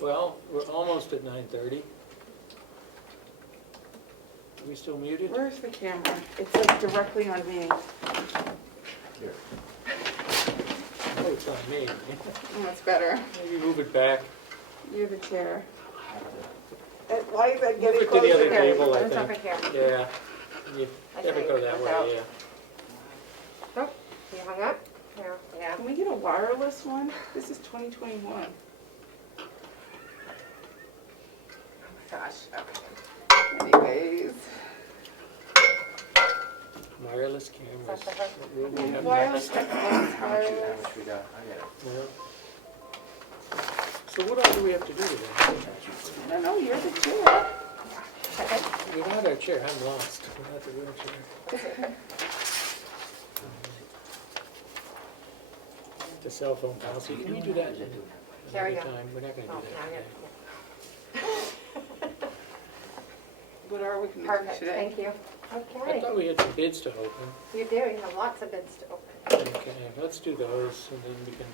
Well, we're almost at 9:30. Are we still muted? Where's the camera? It's like directly on me. Here. Oh, it's on me. Oh, that's better. Maybe move it back. You're the chair. Why is that Move getting it to closer? the other table, I It's over think. here. Yeah. You I never think go that without- way, yeah. Oh, you hung up? No, yeah. Can we get a wireless one? This is 2021. Oh my gosh, okay. Anyways. Wireless cameras. Is that the hook? What will we have Wireless next? headphones, How wireless. much we got? I got Yeah. So what all do we have to do today? I don't know, you're the chair. Okay. Without our chair, I'm lost. Without the real chair. The cell phone policy, can you do that There we another go. time? We're not gonna Oh, do now that you're, today. What are we going to do perfect, today? thank you. I Okay, thought we had some bids to open. you do, you have lots of bids to open. Okay, let's do those and then we can.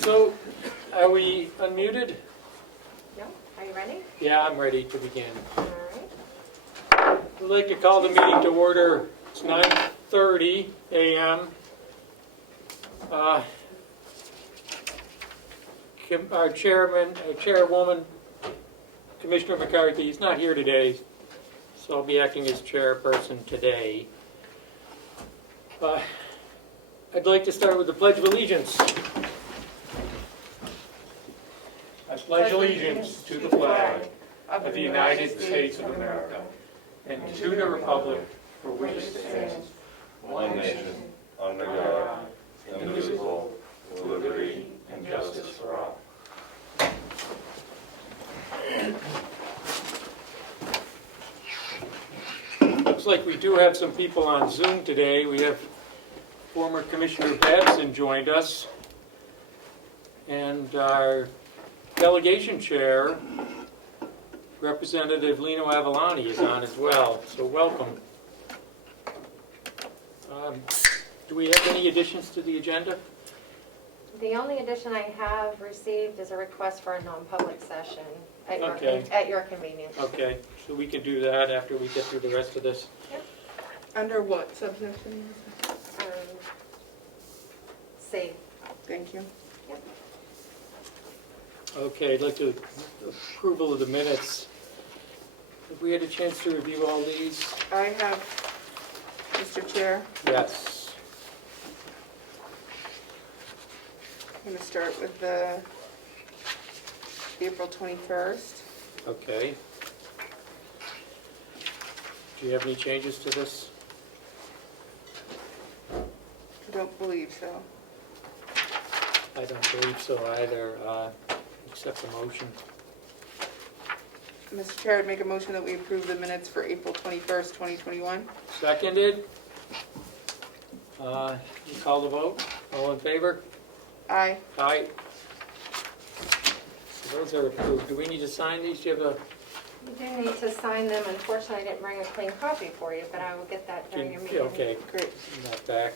So, are we unmuted? No, are you ready? Yeah, I'm ready to begin. All right. I'd like to call the meeting to order. It's 9:30 a.m. Our chairwoman, Commissioner McCarthy, is not here today, so I'll be acting as chairperson today. I'd like to start with the Pledge of Allegiance. I pledge allegiance to the flag of the United States of America and to the republic for which it stands, one nation, under God, indivisible, with liberty and justice for all. Looks like we do have some people on Zoom today. We have former Commissioner Babson joined us, and our delegation chair, Representative Lino Avalani, is on as well, so welcome. Do we have any additions to the agenda? The only addition I have received is a request for a non-public session at your, Okay. at your convenience. Okay, so we can do that after we get through the rest of this. Under what subsection? C. Thank you. Okay, I'd like to approval of the minutes. Have we had a chance to review all these? I have, Mr. Chair, Yes. I'm going to start with the April 21st. Okay. Do you have any changes to this? I don't believe so. I don't believe so either. Accept the motion. Mr. Chair, I'd make a motion that we approve the minutes for April 21st, 2021. Seconded. You call the vote. All in favor? Aye. Aye. So those are approved. Do we need to sign these? Do you have a? You do need to sign them. Unfortunately, I didn't bring a clean copy for you, but I will get that during your meeting. Okay, Great. not back.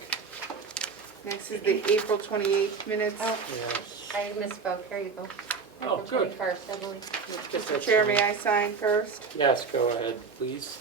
Next is the April 28th minutes. Oh, Yes. I misspoke. Here you go. Oh, April good. 21st, I believe. Let's get Mr. that Chair, signed. may I sign first? Yes, go ahead, please.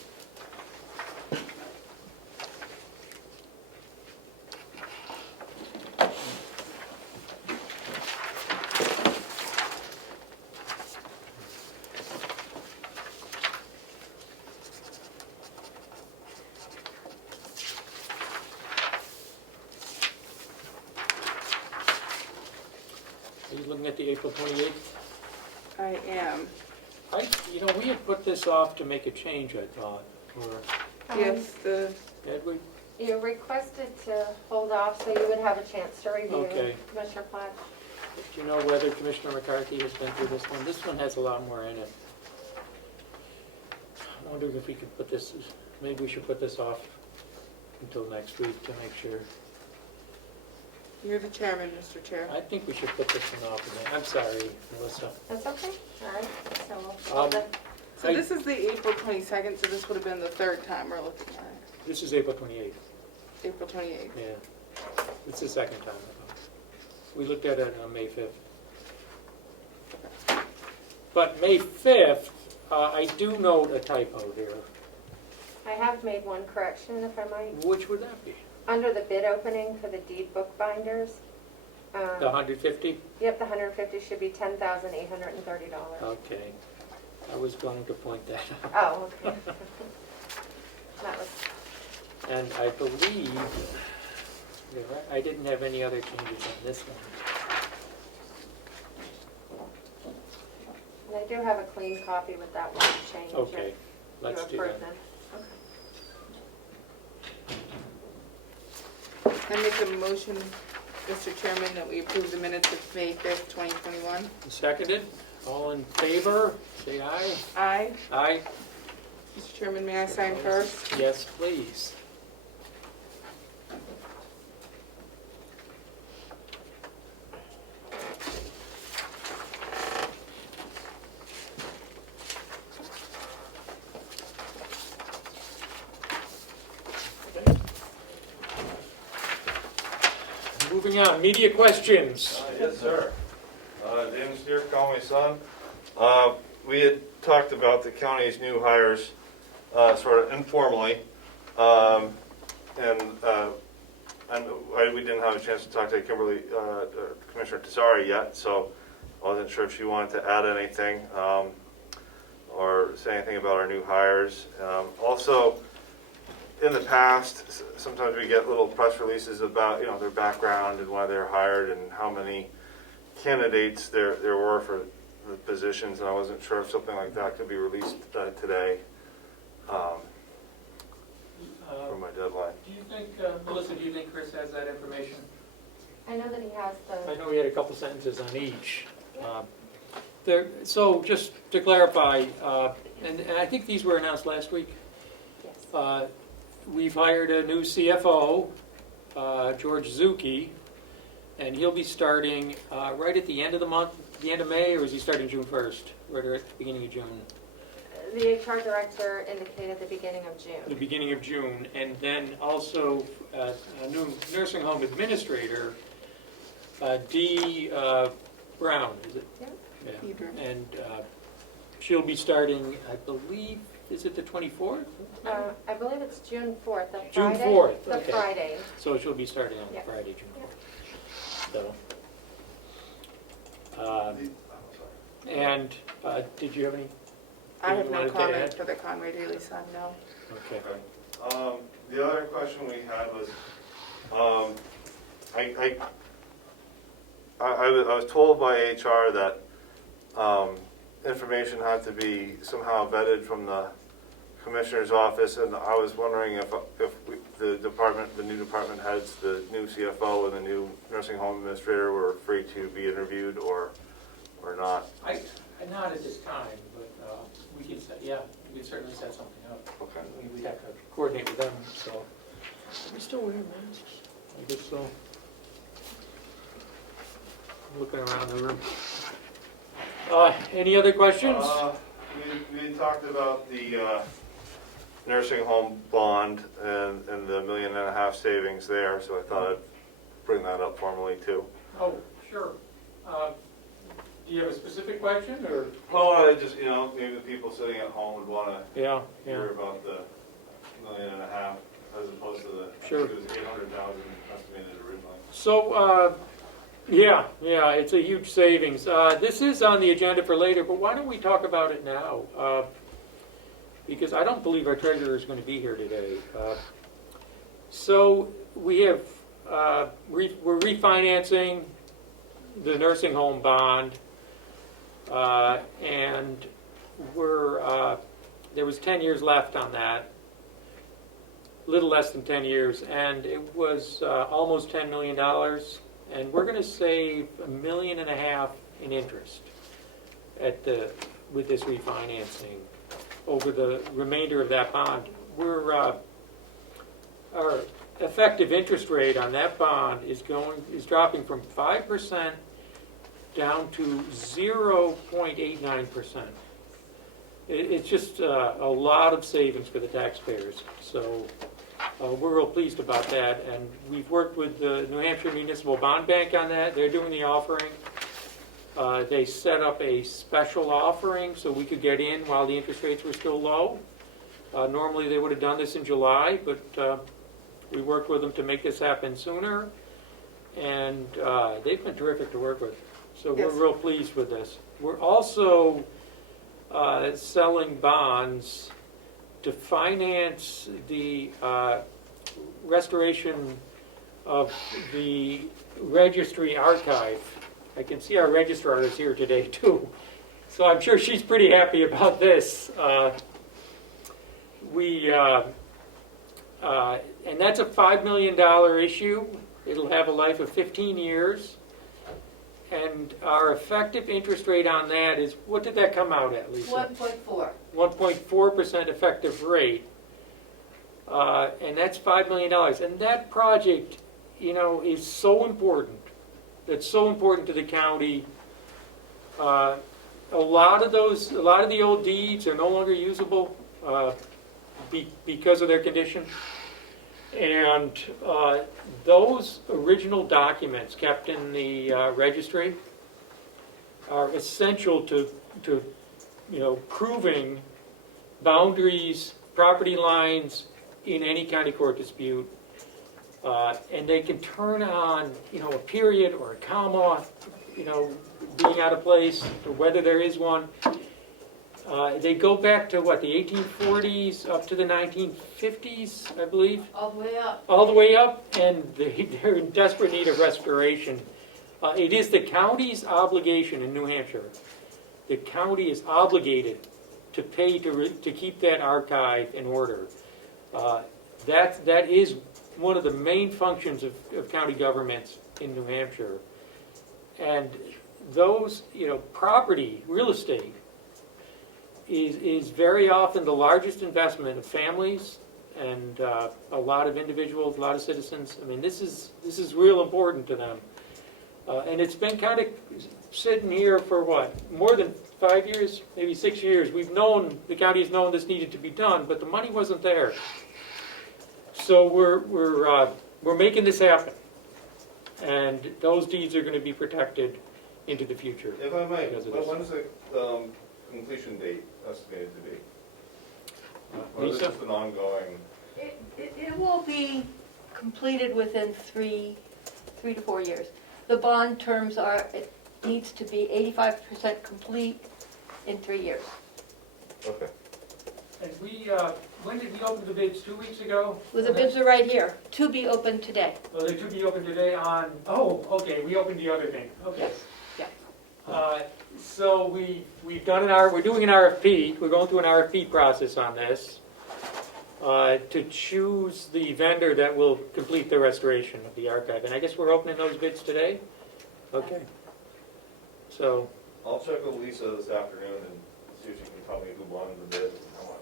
Are you looking at the April 28th? I am. You know, we had put this off to make a change, I thought, or, Yes, the, had we? You requested to hold off so you would have a chance to review. Okay. Commissioner Platt? Do you know whether Commissioner McCarthy has been through this one? This one has a lot more in it. I wonder if we could put this, maybe we should put this off until next week to make sure. you're the chairman, Mr. Chair. I think we should put this one off again. I'm sorry, Melissa. That's okay. All right. So we'll Um, hold it. So this is the April 22nd, so this would have been the third time we're looking at it. This is April 28th, April 28th. yeah. It's the second time. I thought. We looked at it on May 5th. But May 5th, I do note a typo here. I have made one correction, if I might. Which would that be? Under the bid opening for the deed book binders. The 150? Yep, the 150 should be $10,830. Okay. I was going to point that out. Oh, okay. That was, And I believe, I didn't have any other changes on this one. and I do have a clean copy with that one change. Okay, if let's you do approve that. them. I make a motion, Mr. Chairman, that we approve the minutes of May 5th, 2021. Seconded? All in favor? Say aye. Aye. Aye? Mr. Chairman, may I sign first? Yes, please. Moving on, media questions. Yes, sir. David Steer, call me son. We had talked about the county's new hires sort of informally. We didn't have a chance to talk to Kimberly, Commissioner Tesari yet, so I wasn't sure if she wanted to add anything or say anything about our new hires. Also, in the past, sometimes we get little press releases about, their background and why they're hired and how many candidates there were for the positions, and I wasn't sure if something like that could be released today for my deadline. Do you think, Melissa, do you think Chris has that information? I know that he has I the, know we had a couple sentences on each. So just to clarify, and I think these were announced last week, yes. we've hired a new CFO, George Zucchi, and he'll be starting right at the end of the month, the end of May, or is he starting June 1st, right at the beginning of June? The HR director indicated the beginning of The June. beginning of June, and then also a new nursing home administrator, Dee Brown, is it? Yep. Yeah. Dee Brown. And she'll be starting, I believe, is it the 24th? I believe it's June 4th, the June Friday. 4th, The okay. Friday. So she'll be starting on Yep. Friday, June Yep. 4th. So, and did you have any? I have You no wanted to comment add? for the Conway Daily Sun, no. Okay. The other question we had was, I was told by HR that information had to be somehow vetted from the commissioner's office, and I was wondering if the new department heads, the new CFO and the new nursing home administrator were free to be interviewed or not. Not at this time, but we could, we could certainly set something up. Okay. We'd have to coordinate with them, so. Are we still wearing masks? I guess so. I'm looking around the room. Any other questions? We talked about the nursing home bond and the $1.5 million savings there, so I thought I'd bring that up formally too. Oh, sure. Do you have a specific question, or? Well, I just, maybe the people sitting at home would want to Yeah, hear about the $1.5 million as opposed to the, Sure. I think it was 800,000 estimated originally. So, yeah, it's a huge savings. This is on the agenda for later, but why don't we talk about it now? Because I don't believe our treasurer is going to be here today. So we have, we're refinancing the nursing home bond, and there was 10 years left on that, a little less than 10 years, and it was almost $10 million. And we're going to save $1.5 million in interest with this refinancing over the remainder of that bond. Our effective interest rate on that bond is dropping from 5% down to 0.89%. It's just a lot of savings for the taxpayers. So we're real pleased about that, and we've worked with the New Hampshire Municipal Bond Bank on that. They're doing the offering, They set up a special offering so we could get in while the interest rates were still low. Normally, they would have done this in July, but we worked with them to make this happen sooner. And they've been terrific to work with. So we're Yes. real pleased with this. We're also selling bonds to finance the restoration of the registry archive. I can see our registrar is here today too. So I'm sure she's pretty happy about this. And that's a $5 million issue. It'll have a life of 15 years. And our effective interest rate on that is, what did that come out at, Lisa? 1.4. 1.4% effective rate. And that's $5 million. And that project, is so important. That's so important to the county. A lot of the old deeds are no longer usable because of their condition. And those original documents kept in the registry are essential to proving boundaries, property lines in any kind of court dispute. And they can turn on, a period or a comma, being out of place, or whether there is one. They go back to, the 1840s up to the 1950s, I believe? All the way up. All the way up, and they're in desperate need of restoration. It is the county's obligation in New Hampshire. The county is obligated to pay to keep that archive in order. That is one of the main functions of county governments in New Hampshire. And those, property, real estate, is very often the largest investment of families and a lot of individuals, a lot of citizens. I mean, this is real important to them. And it's been kind of sitting here for more than 5 years, maybe 6 years. The county has known this needed to be done, but the money wasn't there. So we're making this happen, and those deeds are going to be protected into the future. If I might, because of this. when is the completion date estimated to be? Or is Lisa? it just an ongoing? It will be completed within 3 to 4 years. The bond terms are, it needs to be 85% complete in 3 years. Okay. And when did we open the bids? 2 weeks ago? Well, the bids are right here, to be opened today. Well, they should be open today on, okay, we opened the other thing, okay. Yes, yeah. So we're doing an RFP, we're going through an RFP process on this to choose the vendor that will complete the restoration of the archive. And I guess we're opening those bids today? Okay. So, I'll check with Lisa this afternoon and see if she can tell me who won the bid and how much.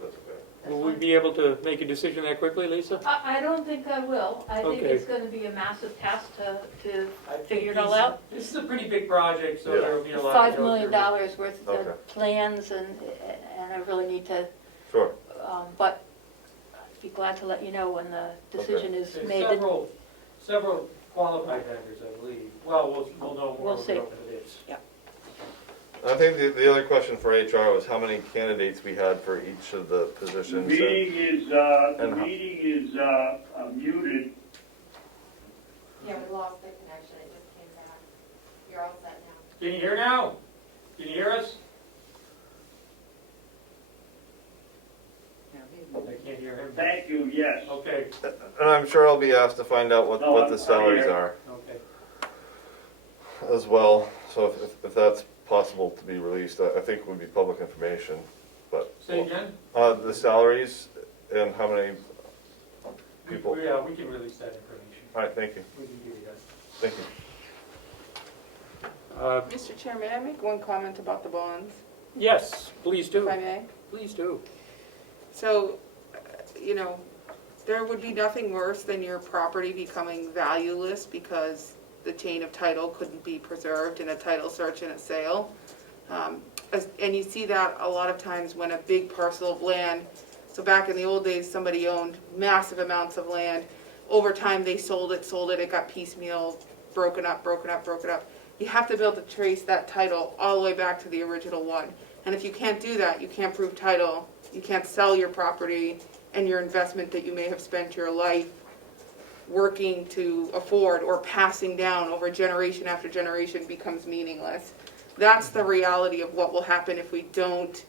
That's okay. will we be able to make a decision that quickly, Lisa? I don't think I will. I think Okay. it's going to be a massive task to I think figure it all out. This is a pretty big project, so Yeah. there will be a lot $5 to go million through. worth Okay. of plans, and I really need to, Sure. but I'd be glad to let you know when the decision is There's made. several qualified vendors, I believe. Well, we'll know more We'll when see. we open the bids. I think the other question for HR was how many candidates we had for each of the The positions. meeting is muted. Yeah, we lost the connection, it just came back. You're all set now. Can you hear now? Can you hear us? I can't hear him. Thank you, yes. Okay, And I'm sure I'll be asked to find out what No, the I'm salaries here. are okay. as well. So if that's possible to be released, I think it would be public information. But Say again? the salaries and how many people. Yeah, we can release that information. All right, thank you. We can give you that. Thank you. Mr. Chair, may I make one comment about the bonds, Yes, please if do. I may? Please do. So, there would be nothing worse than your property becoming valueless because the chain of title couldn't be preserved in a title search and a sale. And you see that a lot of times when a big parcel of land, so back in the old days, somebody owned massive amounts of land. Over time, they sold it, it got piecemeal, broken up. you have to be able to trace that title all the way back to the original one. And if you can't do that, you can't prove title, you can't sell your property, and your investment that you may have spent your life working to afford or passing down over generation after generation becomes meaningless. That's the reality of what will happen if we don't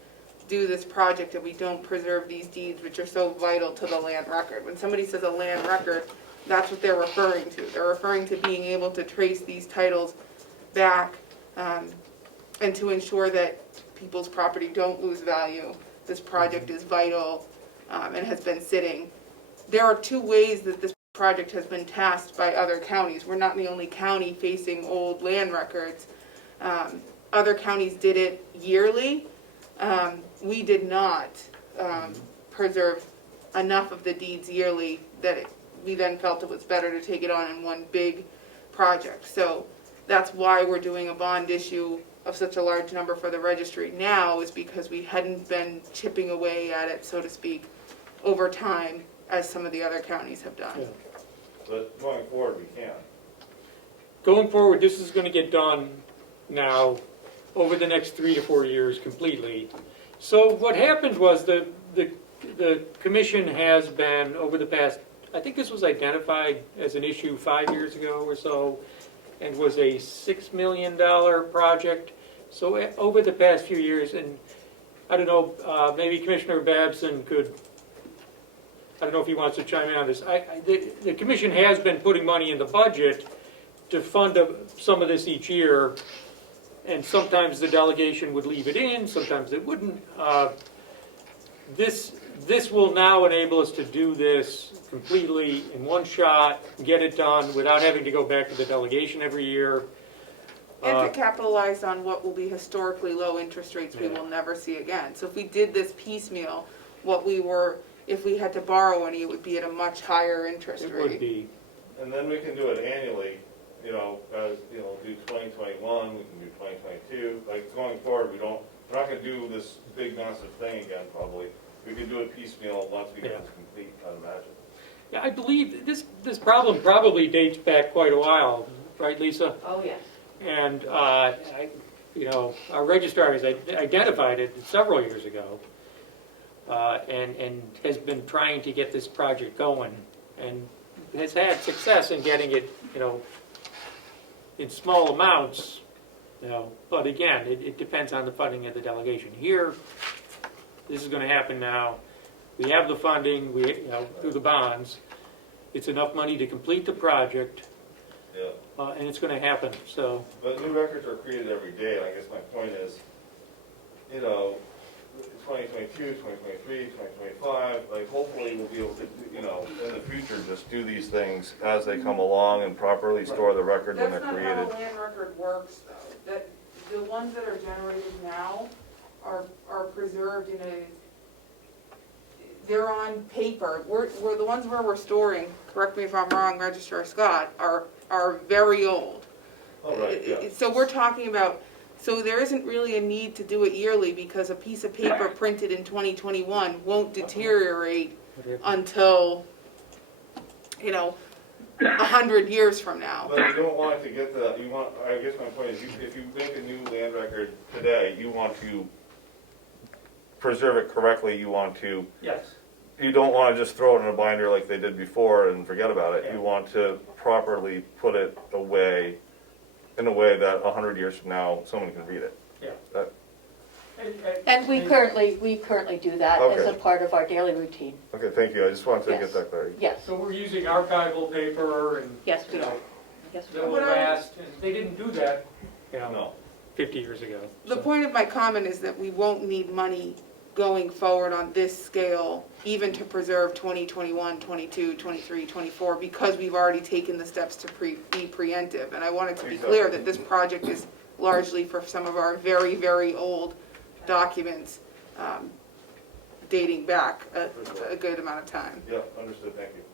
do this project and we don't preserve these deeds, which are so vital to the land record. When somebody says a land record, that's what they're referring to. They're referring to being able to trace these titles back and to ensure that people's property don't lose value. This project is vital and has been sitting. There are two ways that this project has been tasked by other counties. We're not the only county facing old land records. Other counties did it yearly. We did not preserve enough of the deeds yearly that we then felt it was better to take it on in one big project. So that's why we're doing a bond issue of such a large number for the registry now, is because we hadn't been chipping away at it, so to speak, over time, as some of the other counties have done. Yeah. But going forward, we can. Going forward, this is going to get done now over the next 3 to 4 years completely. So what happened was the commission has been, over the past, I think this was identified as an issue 5 years ago or so, and was a $6 million project. So over the past few years, and I don't know, maybe Commissioner Babson could, I don't know if he wants to chime in on this. The commission has been putting money in the budget to fund some of this each year, and sometimes the delegation would leave it in, sometimes it wouldn't. This will now enable us to do this completely in one shot, get it done without having to go back to the delegation every year. And to capitalize on what will be historically low interest rates we Yeah. will never see again. So if we did this piecemeal, if we had to borrow any, it would be at a much higher interest It rate. would be. And then we can do it annually, as, do 2021, we can do 2022. Like, going forward, we're not gonna do this big massive thing again, probably. We can do it piecemeal once we get Yeah. this complete, I'd imagine. Yeah, I believe this problem probably dates back quite a while, right, Lisa? Oh, yes. And, our registrar has identified it several years ago, and has been trying to get this project going, and has had success in getting it, in small amounts, but again, it depends on the funding of the delegation. Here, this is gonna happen now. We have the funding, through the bonds. It's enough money to complete the project, Yeah. and it's gonna happen, so. But new records are created every day, and I guess my point is, 2022, 2023, 2025, like, hopefully we'll be able to, in the future, just do these things as they come along and properly store the record when they're That's not created. how a land record works, though. That, the ones that are generated now are preserved they're on paper. We're the ones where we're storing, correct me if I'm wrong, Registrar Scott, are very old. Oh, right, yeah. So we're talking about, so there isn't really a need to do it yearly because a piece of paper printed in 2021 won't deteriorate until, 100 years from now. But you don't want it to get to that, I guess my point is, if you make a new land record today, you want to preserve it correctly, you don't want to just throw it in a binder like they did before and forget about it. Yeah. You want to properly put it away in a way that 100 years from now, someone can read it. Yeah. And we currently do that as a Okay. part of our daily routine. Okay, thank you, I just wanted to Yes. get that clarity. Yes, So we're using archival paper and, yes, we are. Yes, we that are. will last, and they didn't do that, No. 50 years ago. The so. point of my comment is that we won't need money going forward on this scale, even to preserve 2021, 22, 23, 24, because we've already taken the steps to be preemptive. And I wanted to be clear that this project is largely for some of our very, very old documents dating back a good amount of time. Yeah, understood, thank you.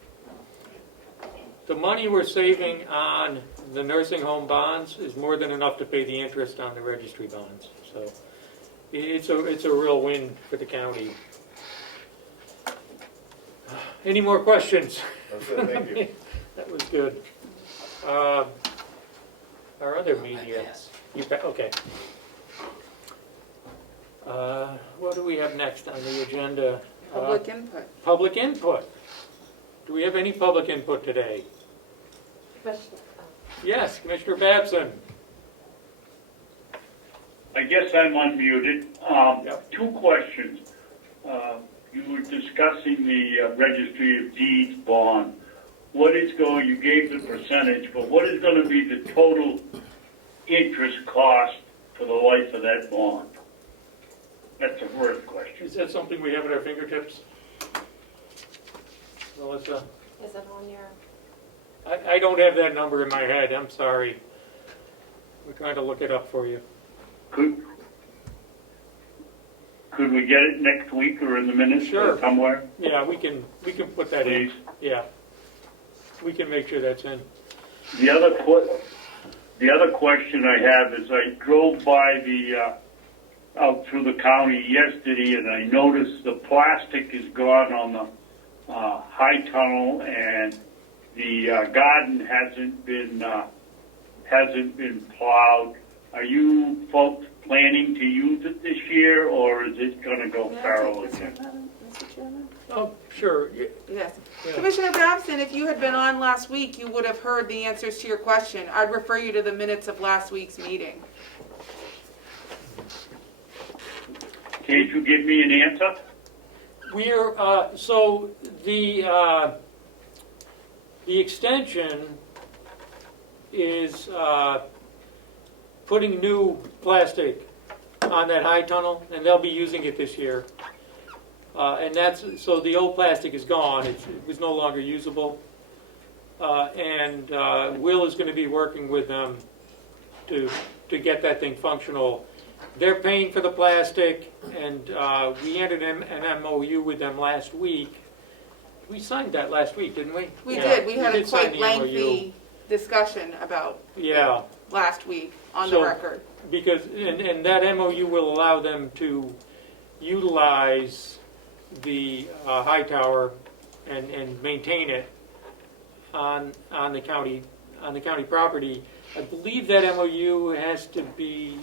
The money we're saving on the nursing home bonds is more than enough to pay the interest on the registry bonds. So it's a real win for the county. Any more questions? That's it, thank you. That was good. our other media? You okay. What do we have next on the agenda? Public input. Public input. Do we have any public input today? Commissioner- Yes, Commissioner Babson. I guess I'm unmuted. Yep. Two questions. You were discussing the Registry of Deeds bond. You gave the percentage, but what is going to be the total interest cost for the life of that bond? That's the first question. Is that something we have at our fingertips? Melissa? Is it on your, I don't have that number in my head, I'm sorry. We're trying to look it up for you. Could we get it next week or in the minutes Sure. or somewhere? Yeah, we can put that in. Please. Yeah. We can make sure that's in. The other question I have is I drove by out through the county yesterday and I noticed the plastic is gone on the high tunnel and the garden hasn't been plowed. Are you folks planning to use it this year or is it going to go Carroll again? Mr. Chairman? Oh, sure. Yes. Yeah. Commissioner Babson, if you had been on last week, you would have heard the answers to your question. I'd refer you to the minutes of last week's meeting. Can't you give me an answer? We're, so the extension is putting new plastic on that high tunnel, and they'll be using it this year. And that's, so the old plastic is gone, it was no longer usable. And Will is going to be working with them to get that thing functional. They're paying for the plastic, and we entered an MOU with them last week. We signed that last week, didn't we? We Yeah, did. We had a sign quite the lengthy discussion about Yeah, last week on So- the record. because, and that MOU will allow them to utilize the high tower and maintain it on the county property. I believe that MOU has to be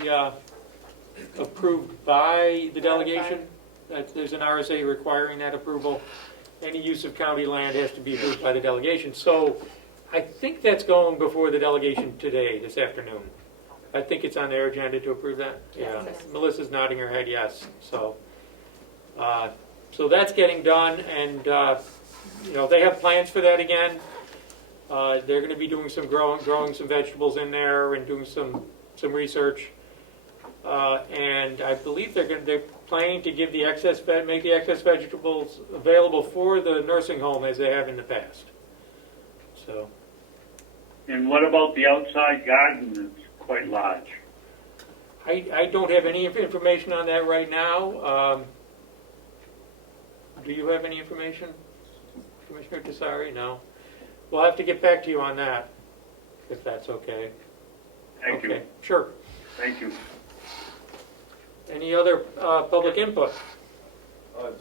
approved by the delegation. There's an RSA requiring that approval. Any use of county land has to be approved by the delegation. So I think that's going before the delegation today, this afternoon. I think it's on their agenda to approve that. Yeah, Yes. Melissa's nodding her head yes. So that's getting done, and they have plans for that again. They're going to be doing some growing some vegetables in there and doing some research. And I believe they're planning to give make the excess vegetables available for the nursing home as they have in the past. So And what about the outside garden that's quite large? I don't have any information on that right now. Do you have any information, Commissioner Tesari? No. We'll have to get back to you on that, if that's okay. Thank you. Okay, sure. Thank you. Any other public input?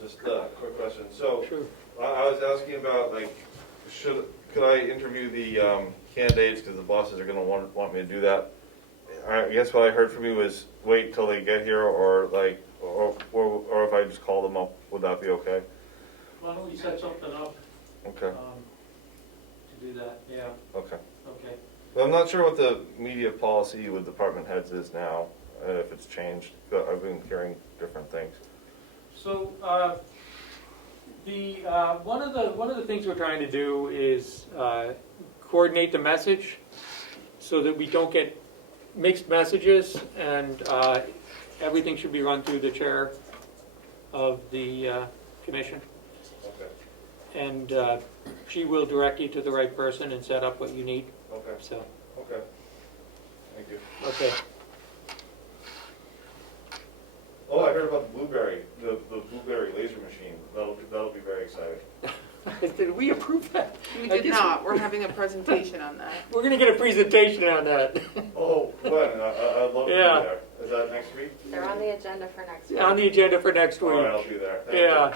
Just a quick question. So Sure. I was asking about could I interview the candidates because the bosses are going to want me to do that. I guess what I heard from you was wait till they get here, or if I just call them up, would that be okay? Why don't we set something up Okay. to do that? Yeah. Okay. Okay. Well, I'm not sure what the media policy with department heads is now, if it's changed. I've been hearing different things. So one of the things we're trying to do is coordinate the message so that we don't get mixed messages, and everything should be run through the chair of the commission. Okay. And she will direct you to the right person and set up what you need. Okay. So, Okay. Thank you. okay. Oh, I heard about the blueberry laser machine. That'll be very exciting. Did we approve that? We I did guess not. We're having a presentation on that. We're going to get a presentation on that. Oh, when? I'd love to Yeah. be there. Is that next week? they're on the agenda for next week. On the agenda for next All right, I'll week. be there. Thank you. Yeah.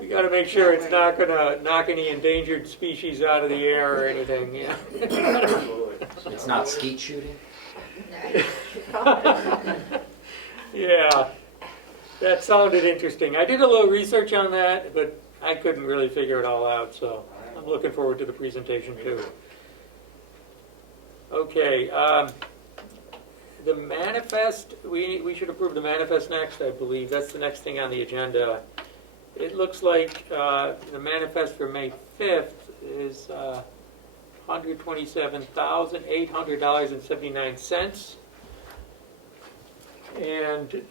We got to make sure it's not going to knock any endangered species out of the air or anything. Yeah. Absolutely. It's not skeet shooting? Yeah, that sounded interesting. I did a little research on that, but I couldn't really figure it all out, so I'm looking forward to the presentation too. Okay, the manifest, we should approve the manifest next, I believe. That's the next thing on the agenda. It looks like the manifest for May 5th is $127,800.79. And do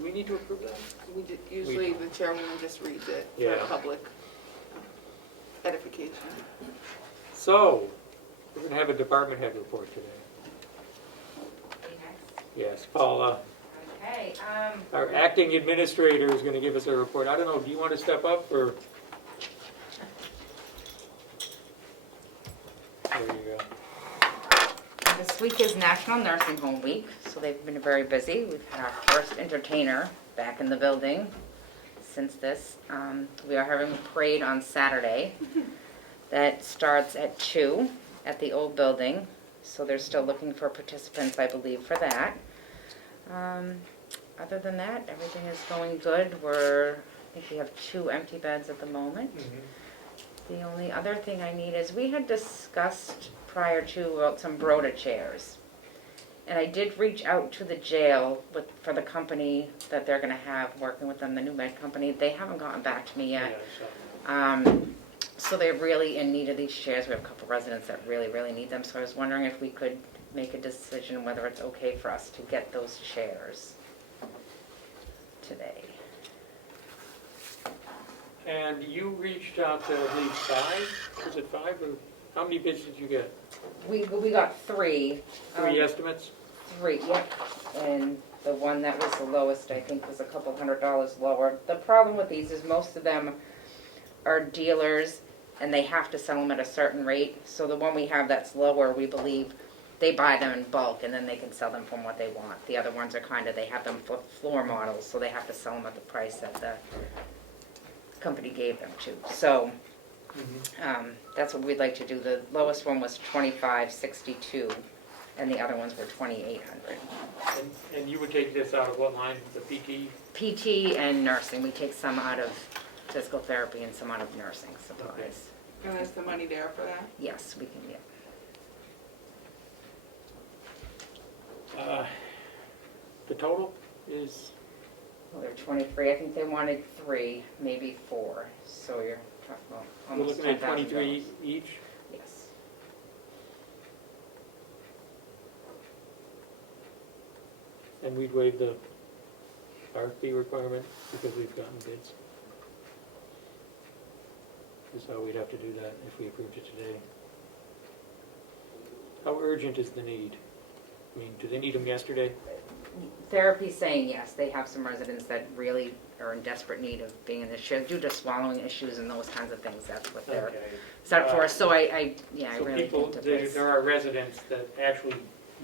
we need to approve that? Usually the chairwoman just reads it for Yeah. public edification. So, we're going to have a department head report today. Yes, Paula, Okay, our acting administrator, is going to give us a report. I don't know, do you want to step up or? There you go. this week is National Nursing Home Week, so they've been very busy. We've had our first entertainer back in the building since this. We are having a parade on Saturday that starts at 2 at the old building, so they're still looking for participants, I believe, for that. Other than that, everything is going good. I think we have 2 empty beds at the moment. The only other thing I need is, we had discussed prior to about some Broda chairs. And I did reach out to the jail for the company that they're gonna have working with them, the new med company. They haven't gotten back to me yet. So they're really in need of these chairs. We have a couple residents that really, really need them. So I was wondering if we could make a decision whether it's okay for us to get those chairs today. And you reached out to, I believe, 5? Was it 5 or how many bids did you get? We got 3. 3 estimates? 3, yep. And the one that was the lowest, I think, was a couple $100 lower. The problem with these is most of them are dealers and they have to sell them at a certain rate. So the one we have that's lower, we believe, they buy them in bulk and then they can sell them from what they want. The other ones are they have them for floor models, so they have to sell them at the price that the company gave them to. So that's what we'd like to do. The lowest one was $25.62 and the other ones were $2,800. And you would take this out of what line? The PT? PT and nursing. We take some out of physical therapy and some out of nursing supplies. And there's the money there for that? Yes, we can get. The total is, Well, they're 23. I think they wanted 3, maybe 4. So you're talking about we're almost looking at $10,000. 23 each? Yes. And we'd waive the RFP requirement because we've gotten bids. Is how we'd have to do that if we approved it today. How urgent is the need? I mean, do they need them yesterday? Therapy's saying yes. They have some residents that really are in desperate need of being in this chair due to swallowing issues and those kinds of things. That's what they're set up for. So I So really people, think that this there are residents that actually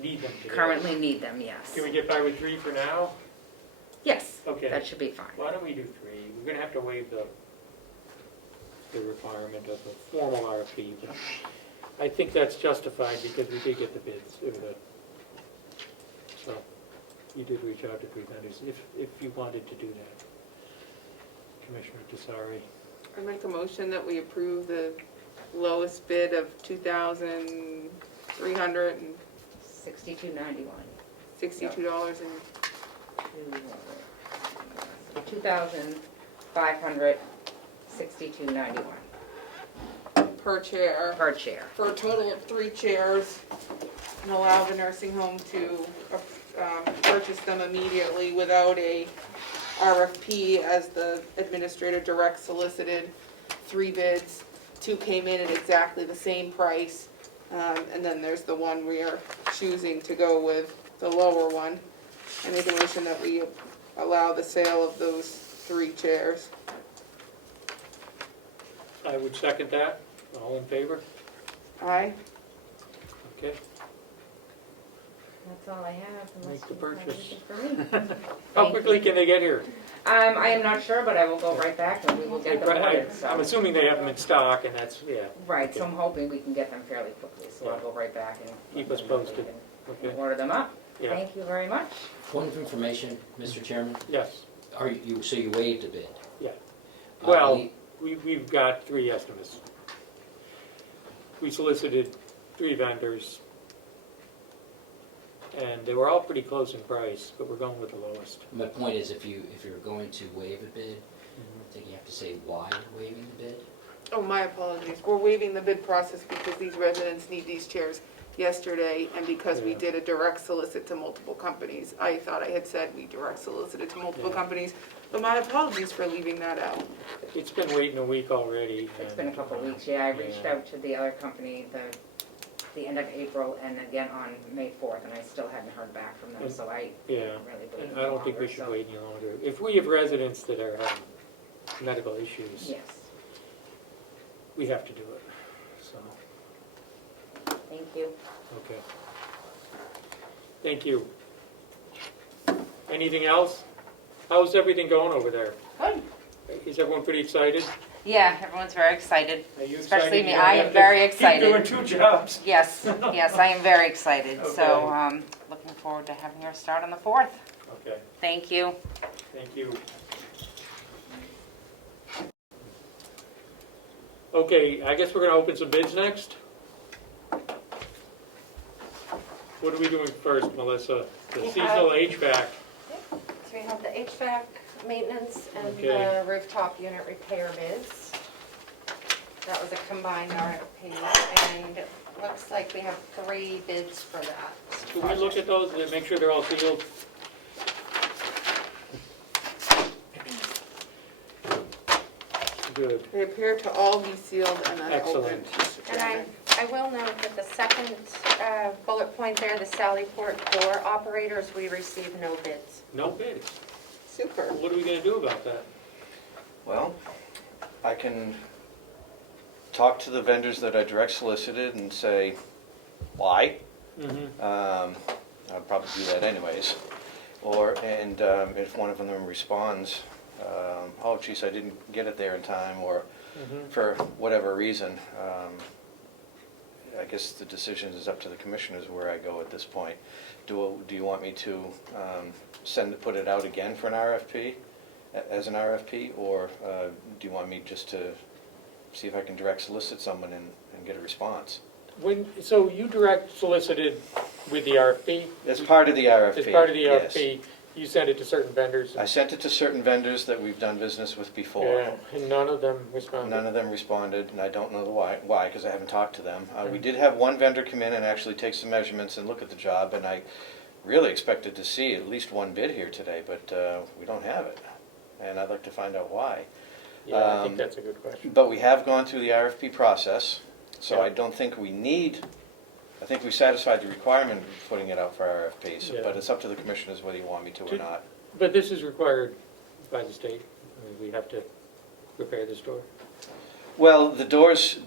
need them today. currently need them. Yes. Can we get by with 3 for now? Yes. Okay. That should be fine. Why don't we do 3? We're gonna have to waive the requirement of a formal RFP, but I think that's justified because we did get the bids. So you did reach out to 3 vendors if you wanted to do that. Commissioner Tesari. I make a motion that we approve the lowest bid of $2,362 $62.91. and $2,562.91 per chair, per chair. for a total of 3 chairs, and allow the nursing home to purchase them immediately without a RFP, as the administrator direct solicited 3 bids. 2 came in at exactly the same price, and then there's the one we are choosing to go with, the lower one. I make a motion that we allow the sale of those 3 chairs. I would second that. All in favor? Aye? Okay. That's all I have. unless Make the you have purchase. anything for me. How Thank quickly you. can they get here? I am not sure, but I will go right back and we will get them ordered, I'm so. assuming they have them in stock, and that's, yeah, Right, so I'm hoping we can get them fairly quickly, so I'll go right back and. Keep let us them know we posted. can okay, Order them up. yeah, Thank you very much. Point of information, Mr. Chairman, yes. so you waived a bid? Yeah. Uh, Well, the- we've got 3 estimates. We solicited 3 vendors, and they were all pretty close in price, but we're going with the lowest. My point is, if you're going to waive a bid, I think you have to say why you're waiving the bid. Oh, my apologies. We're waiving the bid process because these residents need these chairs yesterday, and because we Yeah. did a direct solicit to multiple companies. I thought I had said we direct solicited to multiple Yeah. companies, but my apologies for leaving that out. It's been waiting a week already. It's been a and, couple of weeks, yeah, I reached Yeah. out to the other company, the end of April, and again on May 4th, and I still hadn't heard back from them, And- so I Yeah, really believe and I don't think we longer, should so- wait any longer. If we have residents that are having medical issues, Yes, we have to do it, so, thank you. okay. Thank you. Anything else? How's everything going over there? Good. Is everyone pretty excited? Yeah, everyone's very excited. Are you Especially excited? me. You don't I have am to very keep excited. doing 2 jobs. Yes, yes, I am very excited, so, Okay. looking forward to having your start on the 4th. Okay, Thank you. thank you. Okay, I guess we're gonna open some bids next. What are we doing first, Melissa? The We seasonal HVAC. So we have the HVAC maintenance and Okay. the rooftop unit repair bids. That was a combined RFP, and it looks like we have 3 bids for that. Can we look at those and make sure they're all sealed? Good. They appear to all be sealed and then Excellent. opened, Mr. And Chairman. I will note that the second bullet point there, the Sallyport door operators, we received no bids. No bids. Super. What are we gonna do about that? Well, I can talk to the vendors that I direct solicited and say, why? Mm-hmm. I'll probably do that anyways. And if one of them responds, oh geez, I didn't get it there in time, or Mm-hmm. for whatever reason, I guess the decision is up to the commissioners where I go at this point. Do you want me to put it out again for an RFP, as an RFP, or do you want me just to see if I can direct solicit someone and get a response? So you direct solicited with the RFP? As part of the RFP. As part of the yes. RFP, you sent it to certain vendors? I sent it to certain vendors that we've done business with before. Yeah, and none of them responded? None of them responded, and I don't know why, because I haven't talked to them. We Okay. did have one vendor come in and actually take some measurements and look at the job, and I really expected to see at least one bid here today, but we don't have it. And I'd like to find out why. Yeah, I think that's a good question. But we have gone through the RFP process, so Yeah. I don't think we need, I think we satisfied the requirement of putting it out for RFPs, Yeah. but it's up to the commissioners whether you want me to or not. But this is required by the state. I mean, we have to repair this door. Well, the doors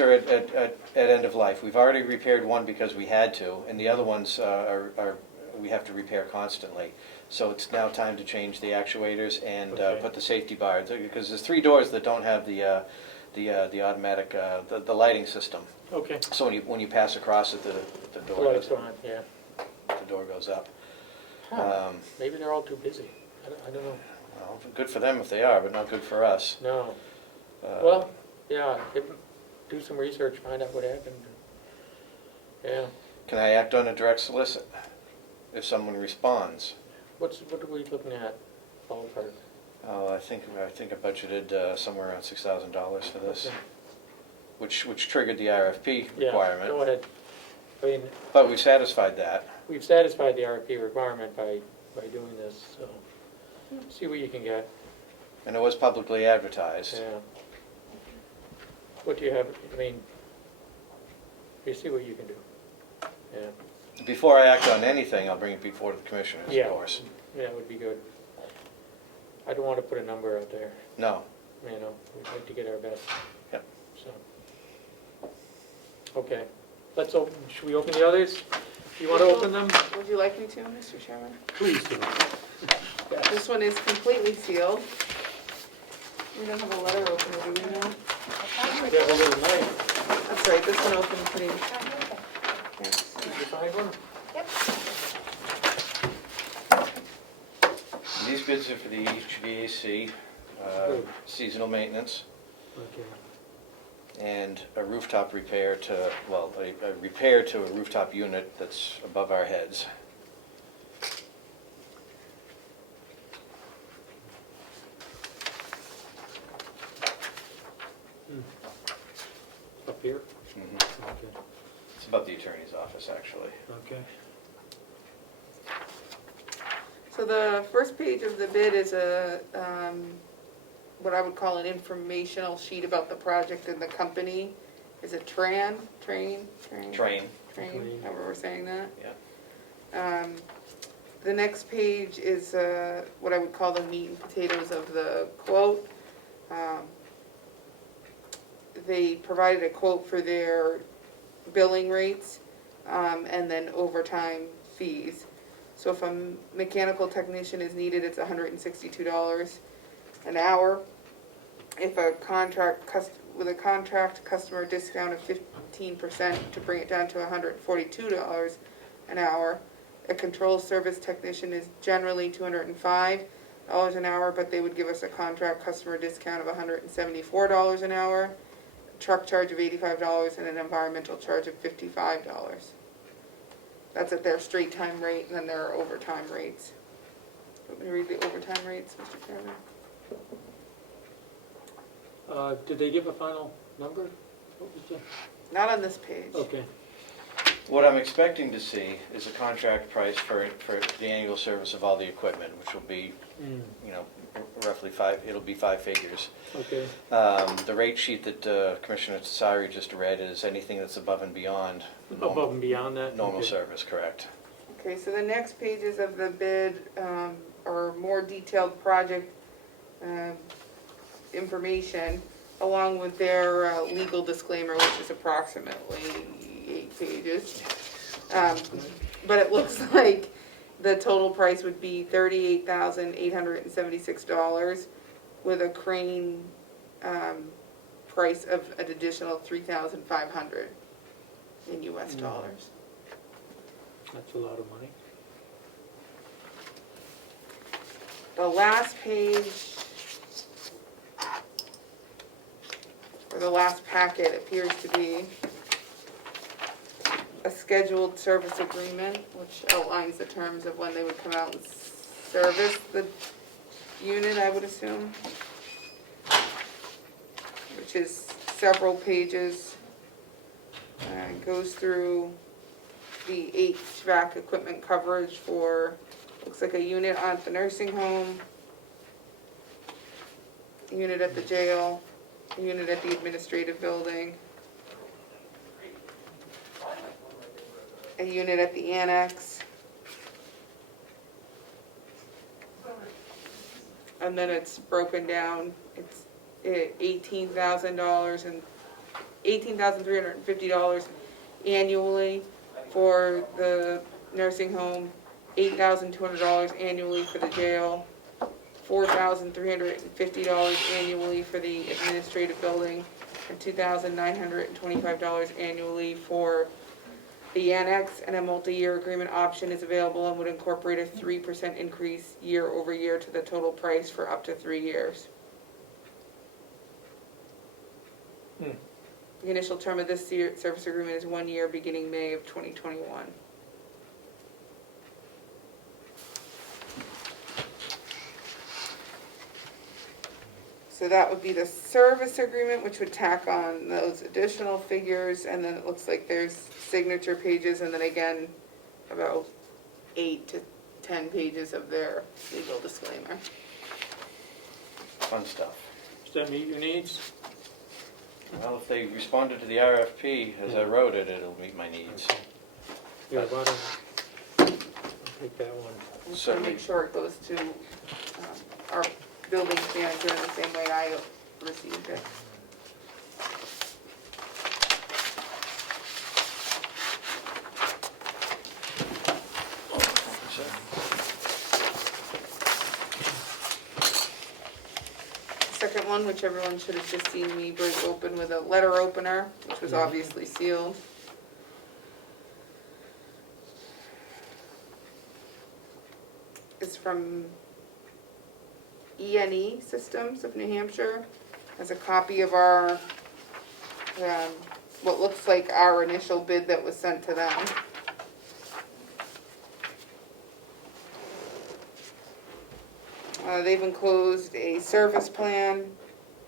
are at end of life. We've already repaired one because we had to, and the other ones we have to repair constantly. So it's now time to change the actuators and Okay. put the safety bars, because there's 3 doors that don't have the automatic, the lighting system. Okay. So when you pass across it, the door Lights goes, on, yeah. the door goes up. Huh. Maybe they're all too busy. I don't know. Well, good for them if they are, but not good for us. No. Uh, Well, yeah, do some research, find out what happened. Yeah. Can I act on a direct solicit if someone responds? What are we looking at, ballpark? I think I budgeted somewhere around $6,000 for this, Okay. which triggered the RFP Yeah, requirement. go ahead. I mean, But we satisfied that. we've satisfied the RFP requirement by doing this, so see what you can get. And it was publicly advertised. Yeah. What do you have, I mean, you see what you can do. Yeah, Before I act on anything, I'll bring it before the commissioners, Yeah. of course. yeah, it would be good. I don't want to put a number out there, No. you know, we'd like to get our best. Yep. So. Okay, should we open the others? You want to open them? Would you like me to, Mr. Chairman? Please do. This one is completely sealed. We don't have a letter opener, do we know? You have a little knife. That's right, this one opened pretty, yes. Did you find one? These bids are for the HVAC, Good. seasonal maintenance, Okay. and a rooftop repair to, well, a repair to a rooftop unit that's above our heads. Up here? Mhm. Okay. It's above the attorney's office, actually. Okay. So the first page of the bid is what I would call an informational sheet about the project and the company. Is it train, Train. however we're saying that. Yeah. The next page is what I would call the meat and potatoes of the quote. They provided a quote for their billing rates and then overtime fees. So if a mechanical technician is needed, it's $162 an hour. If a with a contract customer discount of 15% to bring it down to $142 an hour. A control service technician is generally $205 an hour, but they would give us a contract customer discount of $174 an hour. A truck charge of $85 and an environmental charge of $55. That's at their straight time rate, and then there are overtime rates. Want me to read the overtime rates, Mr. Chairman? Did they give a final number? What was the? Not on this page. Okay. What I'm expecting to see is a contract price for the annual service of all the equipment, which will be, you know, roughly it'll be 5 figures. Okay. The rate sheet that Commissioner Tsari just read is anything that's above and beyond Above and beyond that? normal Okay. service, correct? Okay, so the next pages of the bid are more detailed project information, along with their legal disclaimer, which is approximately 8 pages. But it looks like the total price would be $38,876 with a crane price of an additional $3,500 in US dollars. That's a lot of money. The last page, or the last packet, appears to be a scheduled service agreement, which outlines the terms of when they would come out and service the unit, I would assume. Which is several pages. It goes through the HVAC equipment coverage for, looks like a unit at the nursing home, a unit at the jail, a unit at the administrative building, a unit at the annex, and then it's broken down. It's $18,000 and $18,350 annually for the nursing home, $8,200 annually for the jail, $4,350 annually for the administrative building, and $2,925 annually for the annex. And a multi-year agreement option is available and would incorporate a 3% increase year over year to the total price for up to 3 years. The initial term of this service agreement is 1 year, beginning May of 2021. So that would be the service agreement, which would tack on those additional figures, and then it looks like there's signature pages, and then again, about 8 to 10 pages of their legal disclaimer. Fun stuff. Does that meet your needs? Well, if they responded to the RFP as I wrote it, it'll meet my needs. Yeah, why don't I'll take that one. I'm just gonna make sure it goes to our building manager in the same way I received it. one, which everyone should have just seen me break open with a letter opener, which was obviously sealed. It's from ENE Systems of New Hampshire. Has a copy of our, what looks like our initial bid that was sent to them. They've enclosed a service plan,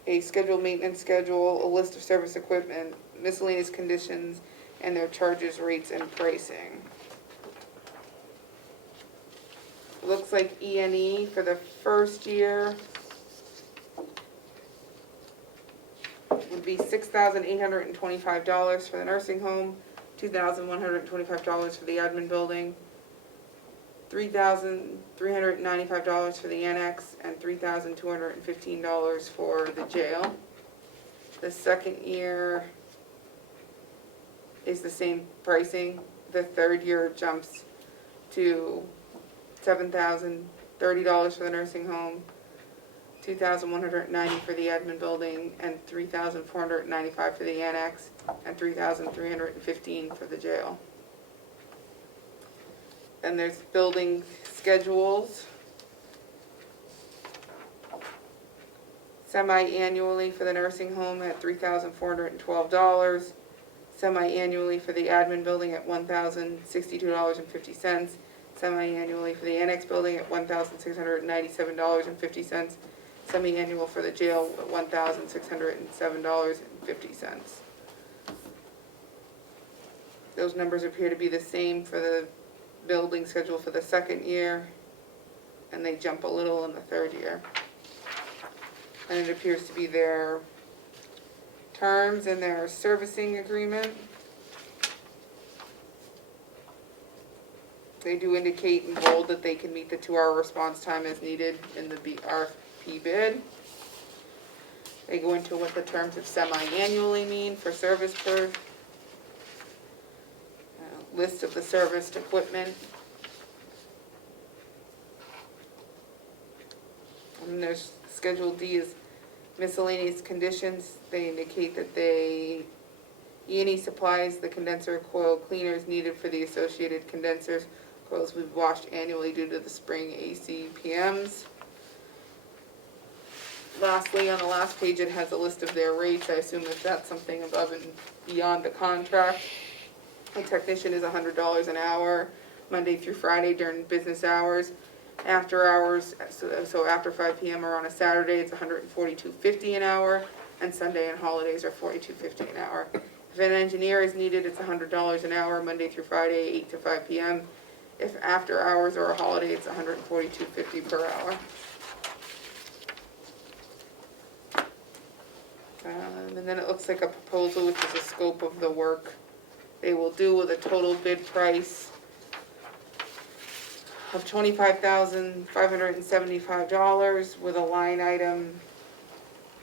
a scheduled maintenance schedule, a list of service equipment, miscellaneous conditions, and their charges, rates, and pricing. Looks like ENE for the first year would be $6,825 for the nursing home, $2,125 for the admin building, $3,395 for the annex, and $3,215 for the jail. The second year is the same pricing. The third year jumps to $7,030 for the nursing home, $2,190 for the admin building, and $3,495 for the annex, and $3,315 for the jail. And there's building schedules. Semi-annually for the nursing home at $3,412. Semi-annually for the admin building at $1,062.50. Semi-annually for the annex building at $1,697.50. Semi-annual for the jail at $1,607.50. Those numbers appear to be the same for the building schedule for the second year, and they jump a little in the third year. And it appears to be their terms in their servicing agreement. They do indicate in bold that they can meet the 2-hour response time as needed in the RFP bid. They go into what the terms of semi-annually mean for service per list of the serviced equipment. And there's Schedule D is miscellaneous conditions. They indicate that ENE supplies the condenser coil cleaners needed for the associated condensers. Coils will be washed annually due to the spring AC PMs. Lastly, on the last page, it has a list of their rates. I assume that that's something above and beyond the contract. A technician is $100 an hour, Monday through Friday during business hours. After hours, so after 5 p.m. or on a Saturday, it's $142.50 an hour, and Sunday and holidays are $42.50 an hour. If an engineer is needed, it's $100 an hour, Monday through Friday, 8 to 5 p.m. If after hours or a holiday, it's $142.50 per hour. And then it looks like a proposal, which is a scope of the work they will do, with a total bid price of $25,575, with a line item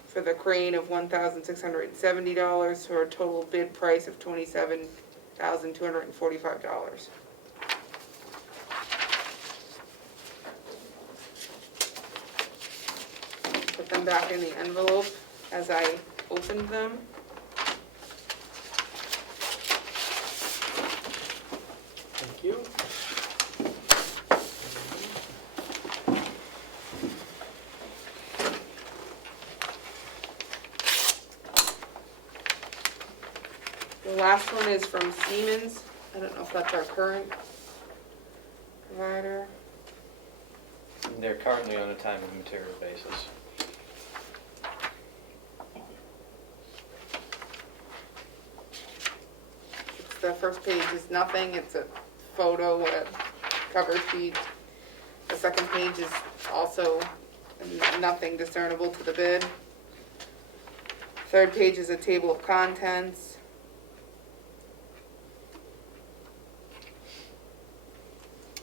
for the crane of $1,670, for a total bid price of $27,245. Put them back in the envelope as I opened them. Thank you. The last one is from Siemens. I don't know if that's our current provider. They're currently on a time and material basis. The first page is nothing, it's a photo, a cover sheet. The second page is also nothing discernible to the bid. Third page is a table of contents.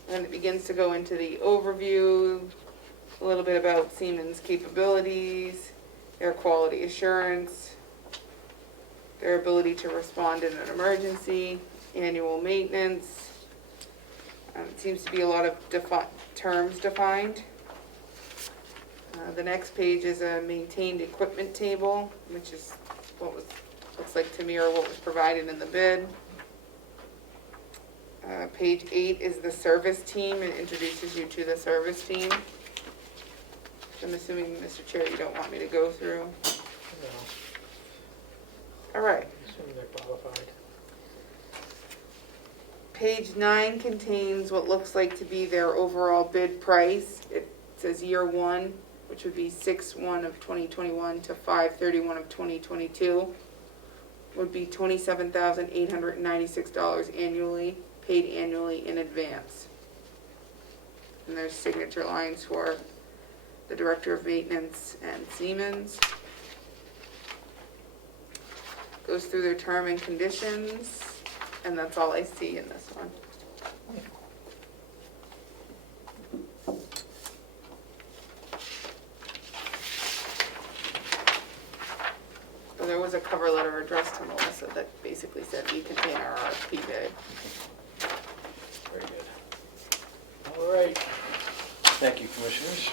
And it begins to go into the overview, a little bit about Siemens' capabilities, their quality assurance, their ability to respond in an emergency, annual maintenance. It seems to be a lot of terms defined. The next page is a maintained equipment table, which is what was, looks like to mirror what was provided in the bid. Page 8 is the service team. It introduces you to the service team. I'm assuming, Mr. Chair, you don't want me to go through. No, All right. assume they're qualified. Page 9 contains what looks like to be their overall bid price. It says year 1, which would be 6/1 of 2021 to 5/31 of 2022, would be $27,896 annually, paid annually in advance. And there's signature lines for the Director of Maintenance and Siemens. Goes through their term and conditions, and that's all I see in this one. So there was a cover letter addressed to Melissa that basically said we contain our RFP bid. Very good. All right, Thank you, Commissioners.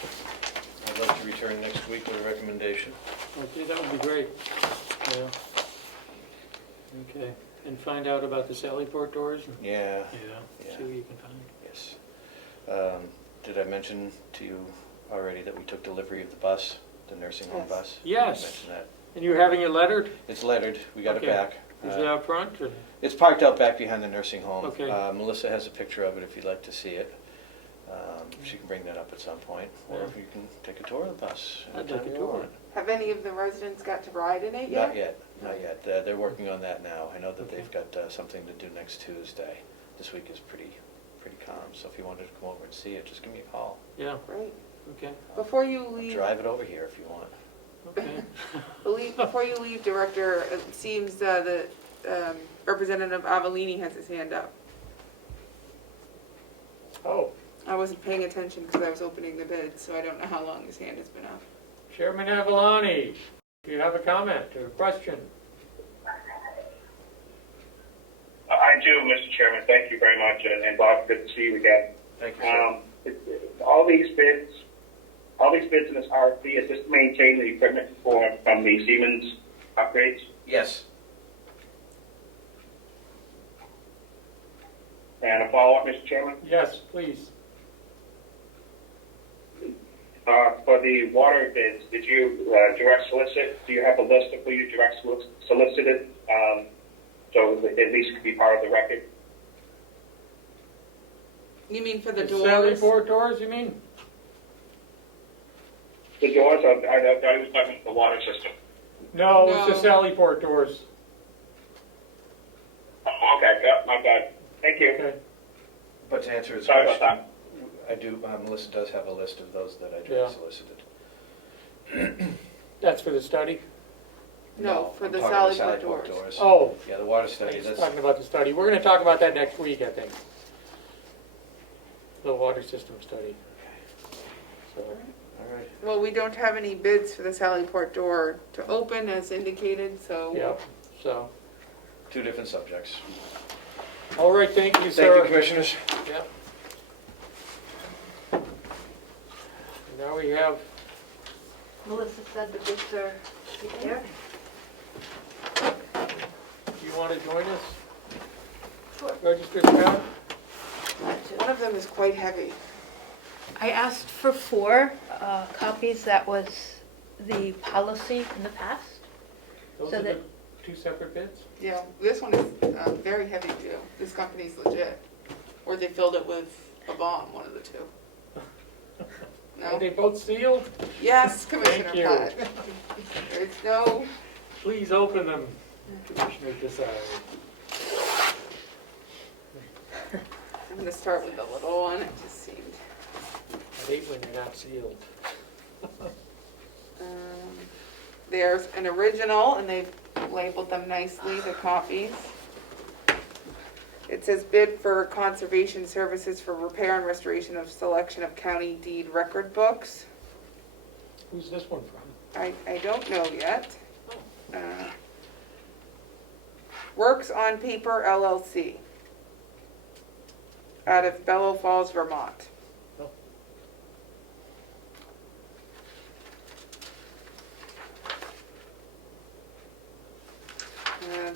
I'd like to return next week with a recommendation. okay, that would be great. Yeah. Okay, and find out about the Sallyport doors? Yeah, Yeah, Yeah. see what you can find. yes. Did I mention to you already that we took delivery of the bus, the nursing home Yes. bus? Yes. I mentioned that. And you're having it lettered? It's lettered, we got it Okay. back. Is it out front, or? It's parked out back behind the nursing home. Okay. Melissa has a picture of it if you'd like to see it. She can bring that up at some point, or if you can take a tour of the bus. I'd anytime like a you tour. want. Have any of the residents got to ride in it yet? Not yet, not yet. They're working on that now. I know that they've got something to do next Tuesday. This week is pretty calm, so if you wanted to come over and see it, just give me a call. Yeah, Great. okay, Before you I'll leave, drive it over here if you want. okay. before you leave, Director, it seems the Representative Avellini has his hand up. Oh, I wasn't paying attention because I was opening the bid, so I don't know how long his hand has been up. Chairman Avalani, do you have a comment or a question? I do, Mr. Chairman. Thank you very much, and Bob, good to see you again. Thank you, sir. All these bids in this RFP, is this to maintain the equipment from the Siemens upgrades? Yes. And a follow-up, Mr. Chairman? Yes, please. For the water bids, did you direct solicit? Do you have a list of who you direct solicited? So that at least could be part of the record? You mean for the The doors? Sallyport doors, you mean? The doors, I was talking about the water system. No, it's the No. Sallyport doors. Oh, okay, yeah, my bad. Thank you. Okay, But to answer his Sorry about question, I do, Melissa does have a list of those that I Yeah. direct solicited. that's for the study? No, for I'm the talking Sallyport about doors. Oh, Yeah, the water study, he's that's, talking about the study. We're gonna talk about that next week, I think. The water system study. So, all right. Well, we don't have any bids for the Sallyport door to open as indicated, so. yeah, so. Two different subjects. All right, thank you, Thank sir. you, Commissioners. Yeah. Now we have, Melissa said the bids are there. do you want to join us? Sure. Registered town? One of them is quite heavy. I asked for 4 copies. That was the policy in the past. Those So are the that- two separate bids? Yeah, this one is very heavy too. This company's legit. Or they filled it with a bomb, one of the two. Are No? they both sealed? Yes, Commissioner you. Platt. There's no, Please open them, Commissioner Desai. I'm gonna start with the little one. It just seemed. I hate when they're not sealed. There's an original, and they've labeled them nicely, the copies. It says bid for conservation services for repair and restoration of selection of county deed record books. Who's this one from? I don't know yet. Works on Paper LLC out of Bellow Falls, Vermont. Oh.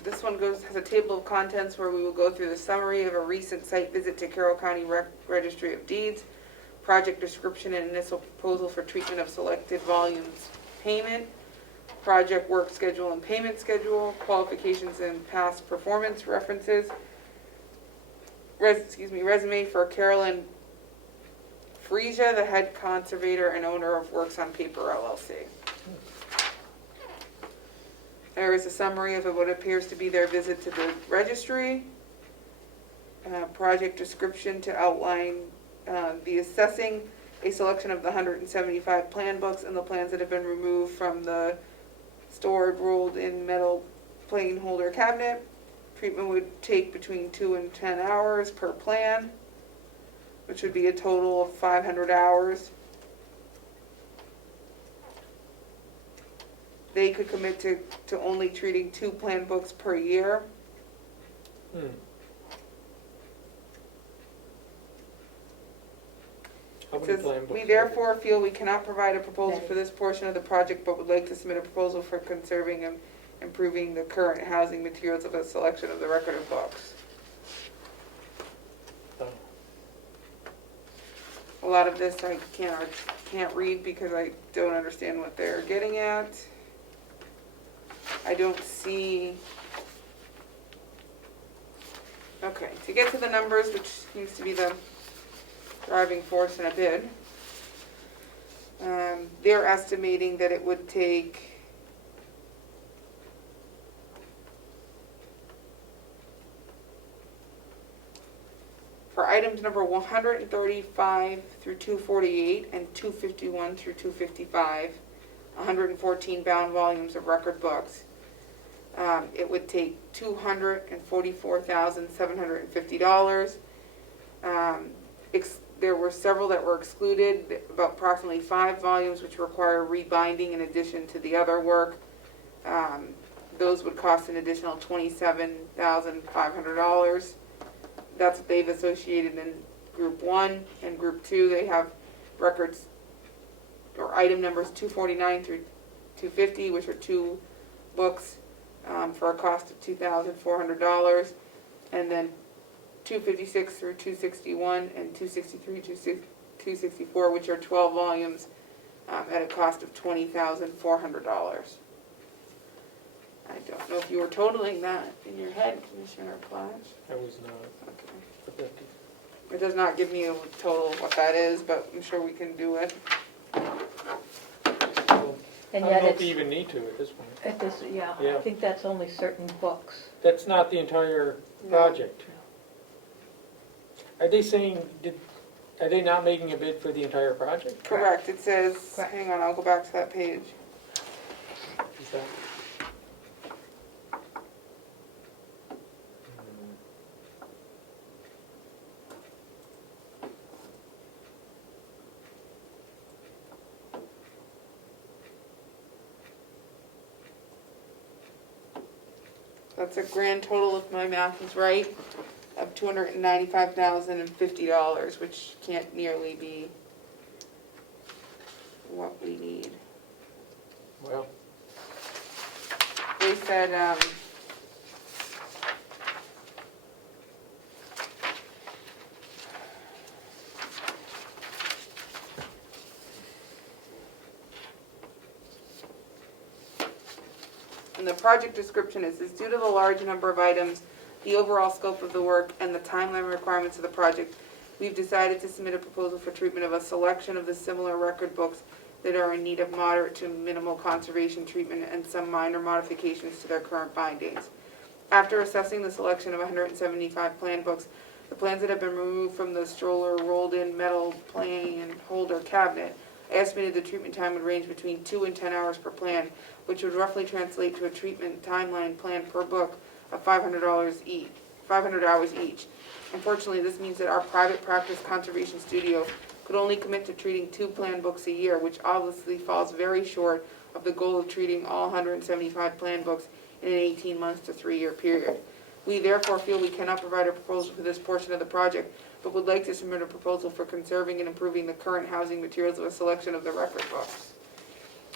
This one has a table of contents where we will go through the summary of a recent site visit to Carroll County Registry of Deeds, project description and initial proposal for treatment of selected volumes payment, project work schedule and payment schedule, qualifications and past performance references, resume for Carolyn Frisia, the head conservator and owner of Works on Paper LLC. There is a summary of what appears to be their visit to the registry, project description to outline the assessing, a selection of the 175 plan books and the plans that have been removed from the stored rolled in metal plane holder cabinet. Treatment would take between 2 and 10 hours per plan, which would be a total of 500 hours. They could commit to only treating 2 plan books per year. How It many says, plan books? we therefore feel we cannot provide a proposal for this portion of the project, but would like to submit a proposal for conserving and improving the current housing materials of a selection of the record of books. Oh. A lot of this I can't read because I don't understand what they're getting at. I don't see. Okay, to get to the numbers, which seems to be the driving force in a bid, they're estimating that it would take for items number 135 through 248 and 251 through 255, 114 bound volumes of record books. It would take $244,750. There were several that were excluded, about approximately 5 volumes which require rebinding in addition to the other work. Those would cost an additional $27,500. That's what they've associated in Group 1. And Group 2, they have records or item numbers 249 through 250, which are 2 books for a cost of $2,400. And then 256 through 261 and 263 to 264, which are 12 volumes at a cost of $20,400. I don't know if you were totaling that in your head, Commissioner Plash. I was not. Okay. For 50. It does not give me a total of what that is, but I'm sure we can do it. Well, And I yet don't know if it's, you even need to at this point. at this, yeah, I Yeah. think that's only certain books. That's not the entire project. Are they saying, are they not making a bid for the entire project? Correct, it says, Correct. hang on, I'll go back to that page. Is that? That's a grand total, if my math is right, of $295,050, which can't nearly be what we need. Well, They said, in the project description, it says, due to the large number of items, the overall scope of the work, and the timeline requirements of the project, we've decided to submit a proposal for treatment of a selection of the similar record books that are in need of moderate to minimal conservation treatment and some minor modifications to their current bindings. After assessing the selection of 175 plan books, the plans that have been removed from the stroller rolled-in metal plane holder cabinet, I estimated the treatment time would range between 2 and 10 hours per plan, which would roughly translate to a treatment timeline plan per book of $500 each, 500 hours each. Unfortunately, this means that our private practice conservation studio could only commit to treating 2 plan books a year, which obviously falls very short of the goal of treating all 175 plan books in an 18 months to 3-year period. We therefore feel we cannot provide a proposal for this portion of the project, but would like to submit a proposal for conserving and improving the current housing materials of a selection of the record books.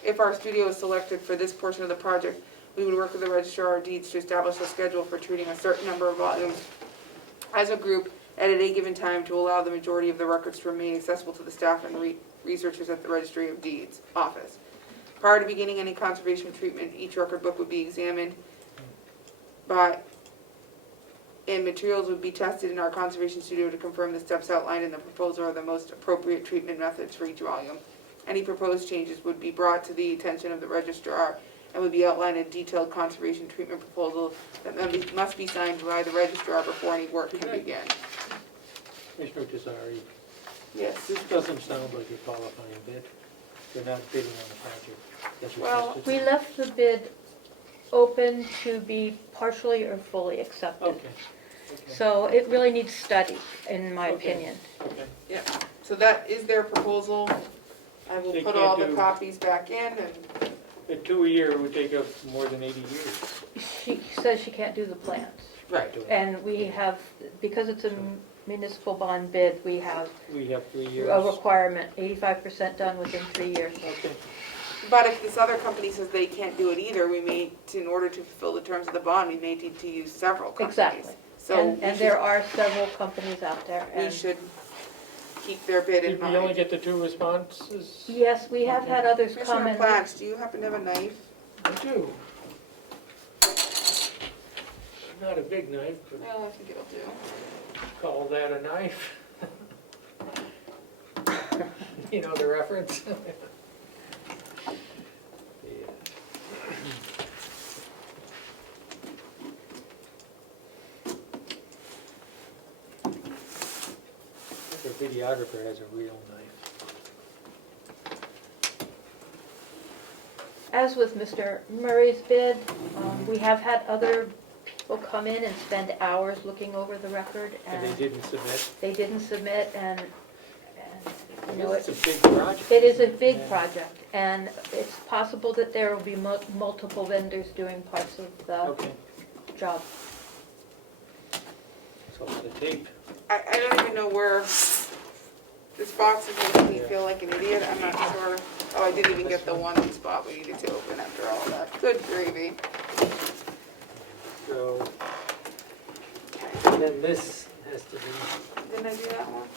If our studio is selected for this portion of the project, We would work with the registrar of deeds to establish a schedule for treating a certain number of volumes as a group at any given time to allow the majority of the records to remain accessible to the staff and researchers at the Registry of Deeds office. Prior to beginning any conservation treatment, each record book would be examined and materials would be tested in our conservation studio to confirm the steps outlined in the proposal are the most appropriate treatment methods for each volume. Any proposed changes would be brought to the attention of the registrar and would be outlined in a detailed conservation treatment proposal that must be signed by the registrar before any work can begin. Commissioner Tesari, Yes. this doesn't sound like a qualifying bid. They're not bidding on the project. That's what Well, this We is. left the bid open to be partially or fully accepted. Okay, okay, So it really needs study, in my Okay. opinion. okay. Yeah, so that is their proposal. I will They put can't all the do- copies back in and, At 2 a year, it would take us more than 80 years. She says she can't do the plans. right. to do it. And we have, because it's a municipal bond bid, we have We have 3 years. a requirement, 85% done within 3 years. Okay, But if this other company says they can't do it either, we may, in order to fulfill the terms of the bond, we may need to use several companies. Exactly. So And we there should, are several companies out there. we And should keep their bid in did we only mind. get the 2 responses? yes, we have had others come Commissioner and. Platts, do you happen to have a knife? I do. Not a big knife, but Well, I think it'll do. call that a knife. You know the reference? Yeah. The videographer has a real knife. As with Mr. Murray's bid, we have had other people come in and spend hours looking over the record, And and they didn't submit. they didn't submit, and you know, It's a big project. it is a big Yeah. project, and it's possible that there will be multiple vendors doing parts of the Okay, job. so the tape. I don't even know where, this box is making me feel like an idiot, I'm not sure. Oh, I didn't even get the one spot we needed to open after all that. Good gravy. So, and then this has to be, Didn't I do that one?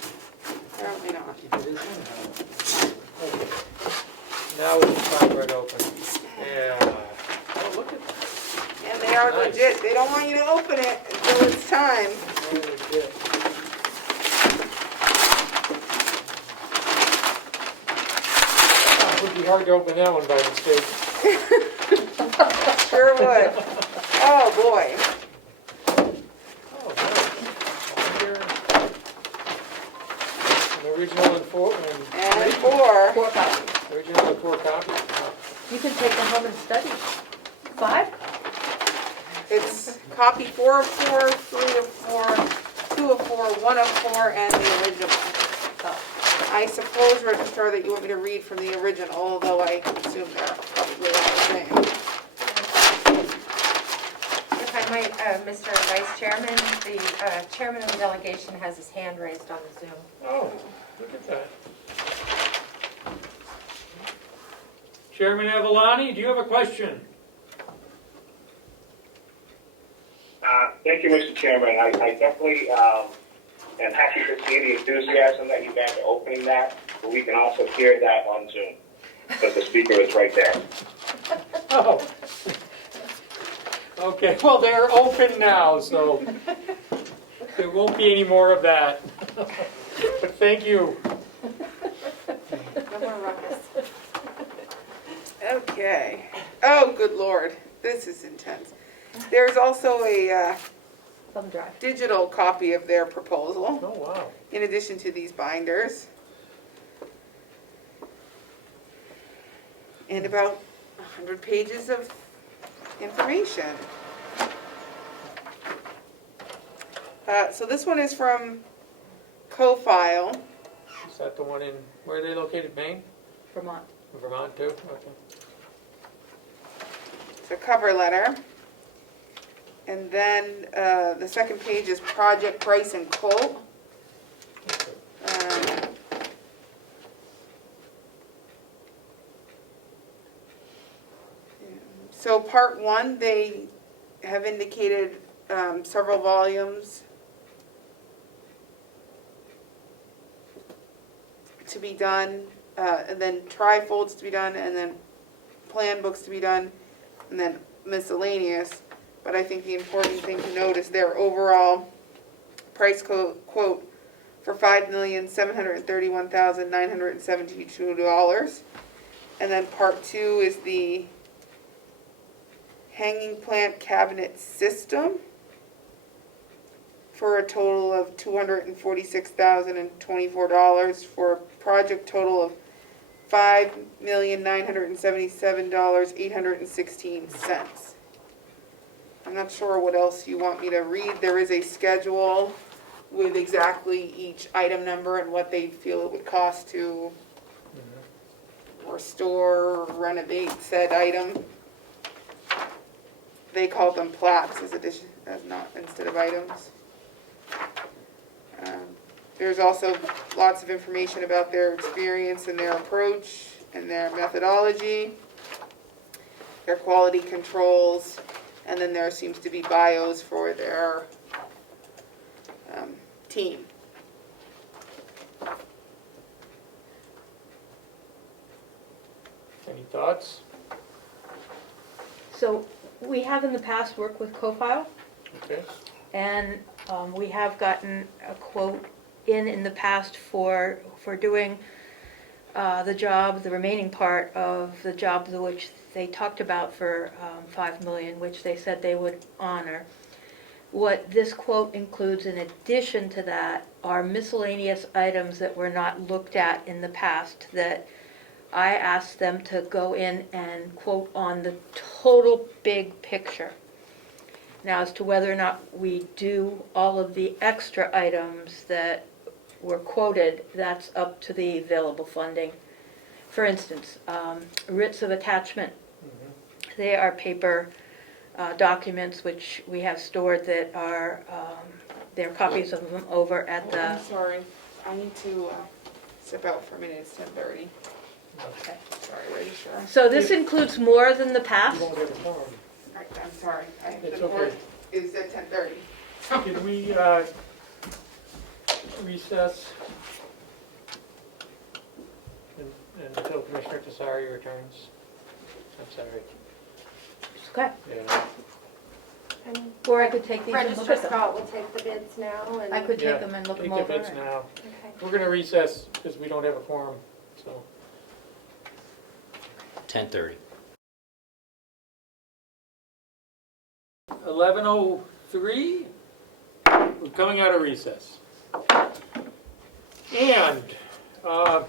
Apparently not. you do this one? Okay. Now we can pop right open. Yeah. Oh, look at that. And they are Nice. legit, they don't want you to open it until it's time. Oh, legit. Oh, it would be hard to open that one by mistake. Sure would. Oh, boy. Oh, nice. Here. An original and four, And 4. 4 copies. original and 4 copies. Wow. You can take them home and study. 5? It's copy 4 of 4, 3 of 4, 2 of 4, 1 of 4, and the original. I suppose, Registrar, that you want me to read from the original, although I assume they're probably all the same. If I might, Mr. Vice Chairman, the chairman of the delegation has his hand raised on the Zoom. Oh, look at that. Chairman Avalani, do you have a question? Thank you, Mr. Chairman. I definitely am happy to see the enthusiasm that you guys are opening that, but we can also hear that on Zoom, because the speaker is right there. Oh. Okay, well, they're open now, so there won't be any more of that. But thank you. No more ruckus. Okay. Oh, good Lord. This is intense. There's also a Thumb drive. digital copy of their proposal, Oh, wow. in addition to these binders. And about 100 pages of information. So this one is from CoFile. Is that the one in, where are they located, Maine? Vermont. Vermont too? Okay. It's a cover letter. And then the second page is project price and quote. So part one, they have indicated several volumes to be done, and then trifolds to be done, and then plan books to be done, and then miscellaneous. But I think the important thing to note is their overall price quote for $5,731,972. And then part two is the hanging plant cabinet system for a total of $246,024 for a project total of $5,977,816. I'm not sure what else you want me to read. There is a schedule with exactly each item number and what they feel it would cost to restore or renovate said item. They call them plats as not instead of items. There's also lots of information about their experience and their approach and their methodology, their quality controls, and then there seems to be bios for their team. Any thoughts? So we have in the past worked with CoFile, Okay. and we have gotten a quote in the past for doing the job, the remaining part of the job which they talked about for $5 million, which they said they would honor. What this quote includes in addition to that are miscellaneous items that were not looked at in the past that I asked them to go in and quote on the total big picture. Now, as to whether or not we do all of the extra items that were quoted, that's up to the available funding. For instance, writs of attachment. They are paper documents which we have stored that are, there are copies of them over at the... I'm sorry, I need to step out for a minute, it's 10:30. Okay. Sorry, Registrar. So this includes more than the past? You won't have a forum. Alright, I'm sorry, It's the board okay. is at 10:30. Can we recess until Commissioner Tesari returns? I'm sorry. It's okay. Yeah. And Or I could take these and look Registrar at them. Scott will take the bids now and. I could Yeah, take them and look them Take over. the bids and- now. Okay. We're going to recess because we don't have a forum, so. 10:30. 11:03, we're coming out of recess. And our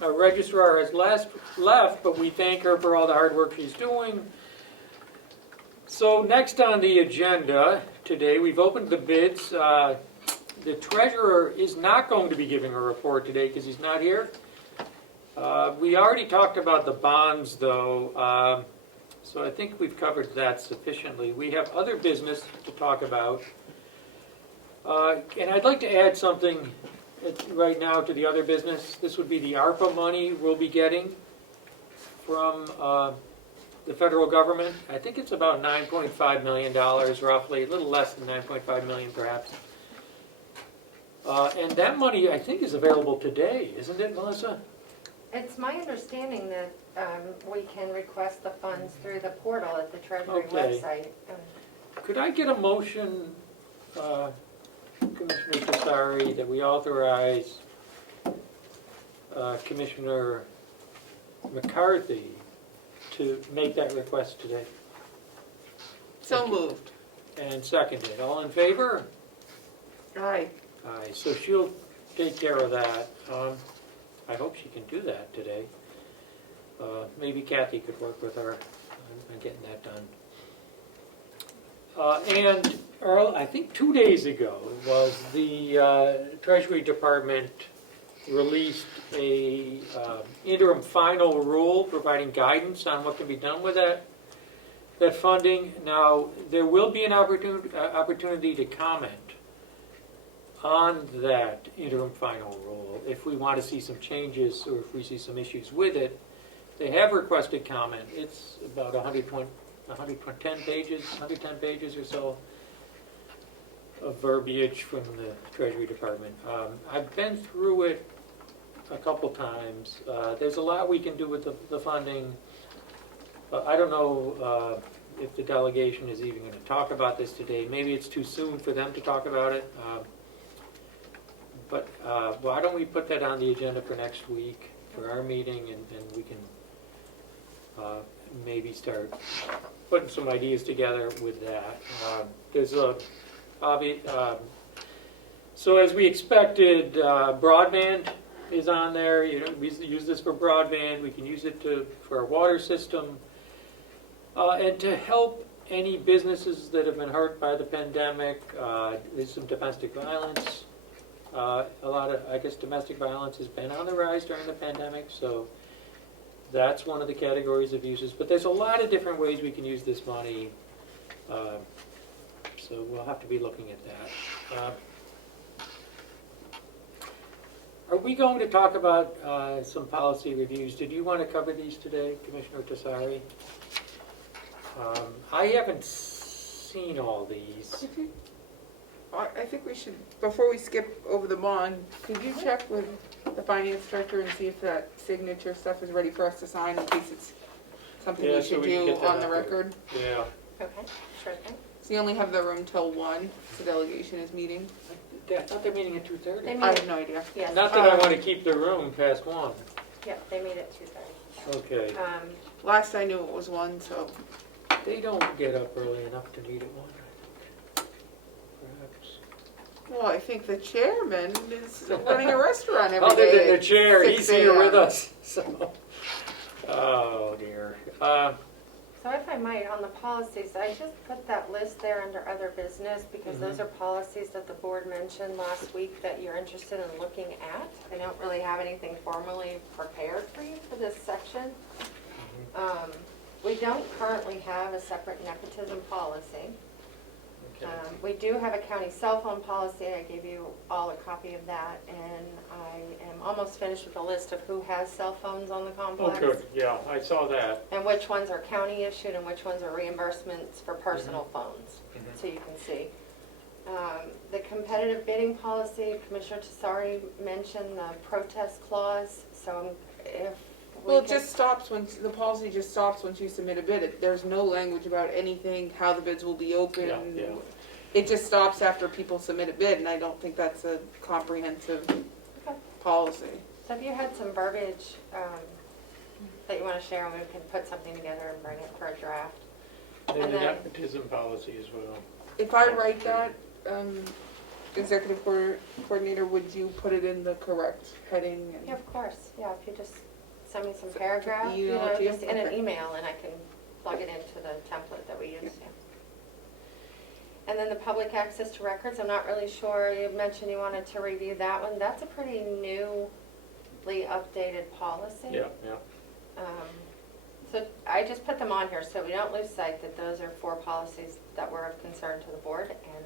registrar has left, but we thank her for all the hard work she's doing. So next on the agenda today, we've opened the bids. The treasurer is not going to be giving a report today because he's not here. We already talked about the bonds, though, so I think we've covered that sufficiently. We have other business to talk about. And I'd like to add something right now to the other business. This would be the ARPA money we'll be getting from the federal government. I think it's about $9.5 million roughly, a little less than $9.5 million perhaps. And that money, I think, is available today, isn't it, Melissa? It's my understanding that we can request the funds through the portal at the Treasury Okay. website. Could I get a motion, Commissioner Tesari, that we authorize Commissioner McCarthy to make that request today? So moved. And seconded. All in favor? Aye. Aye. So she'll take care of that. I hope she can do that today. Maybe Kathy could work with her on getting that done. And Earl, I think 2 days ago was the Treasury Department released a interim final rule providing guidance on what can be done with that funding. Now, there will be an opportunity to comment on that interim final rule if we want to see some changes or if we see some issues with it. They have requested comment. It's about 120 110 pages or so of verbiage from the Treasury Department. I've been through it a couple times. There's a lot we can do with the funding. I don't know if the delegation is even going to talk about this today. Maybe it's too soon for them to talk about it. But why don't we put that on the agenda for next week for our meeting, and we can maybe start putting some ideas together with that. There's a so as we expected, broadband is on there. You know, we use this for broadband. We can use it for our water system, and to help any businesses that have been hurt by the pandemic. There's some domestic violence. A lot of, I guess, domestic violence has been on the rise during the pandemic, so that's one of the categories of uses. But there's a lot of different ways we can use this money, so we'll have to be looking at that. Are we going to talk about some policy reviews? Did you want to cover these today, Commissioner Tassari? I haven't seen all these. I think we should, before we skip over the bond, could you check with the finance director and see if that signature stuff is ready for us to sign in case it's something Yeah, we so should we can do get that on the out there. record? Yeah. Okay, sure thing. So you only have the room till 1, the delegation is meeting? I thought they're meeting at 2:30. They I meet, have no idea. yes, Not that I want to keep the room past 1. yeah, they meet at 2:30. Okay. Last I knew it was 1, so. They don't get up early enough to meet at 1, I think. Perhaps. Well, I think the chairman is running a restaurant every Other day than the at chair, 6 he's here with a.m. us, so. Oh, dear. So if I might, on the policies, I just put that list there under other business because those are policies that the board mentioned last week that you're interested in looking at. I don't really have anything formally prepared for you for this section. We don't currently have a separate nepotism policy. Okay. We do have a county cell phone policy. I gave you all a copy of that, and I am almost finished with a list of who has cell phones on the Oh, complex. good, yeah, I saw that. And which ones are county issued and which ones are reimbursements for personal phones, so you can see. The competitive bidding policy, Commissioner Tassari mentioned the protest clause, so if we Well, it can- just stops when, the policy just stops once you submit a bid. There's no language about anything, how the bids will be opened. Yeah. It just stops after people submit a bid, and I don't think that's a comprehensive policy. So if you had some verbiage that you want to share, and we can put something together and bring it for a draft. And And the then- nepotism policy as well. If I write that, executive coordinator, would you put it in the correct heading? Yeah, of course, yeah, if you just send me some paragraph, you email know, it to you? just in an Okay. email, and I can plug it into the template that we use, yeah. And then the public access to records, I'm not really sure, you mentioned you wanted to review that one, that's a pretty newly updated policy. Yeah. So I just put them on here so we don't lose sight that those are 4 policies that were of concern to the board, and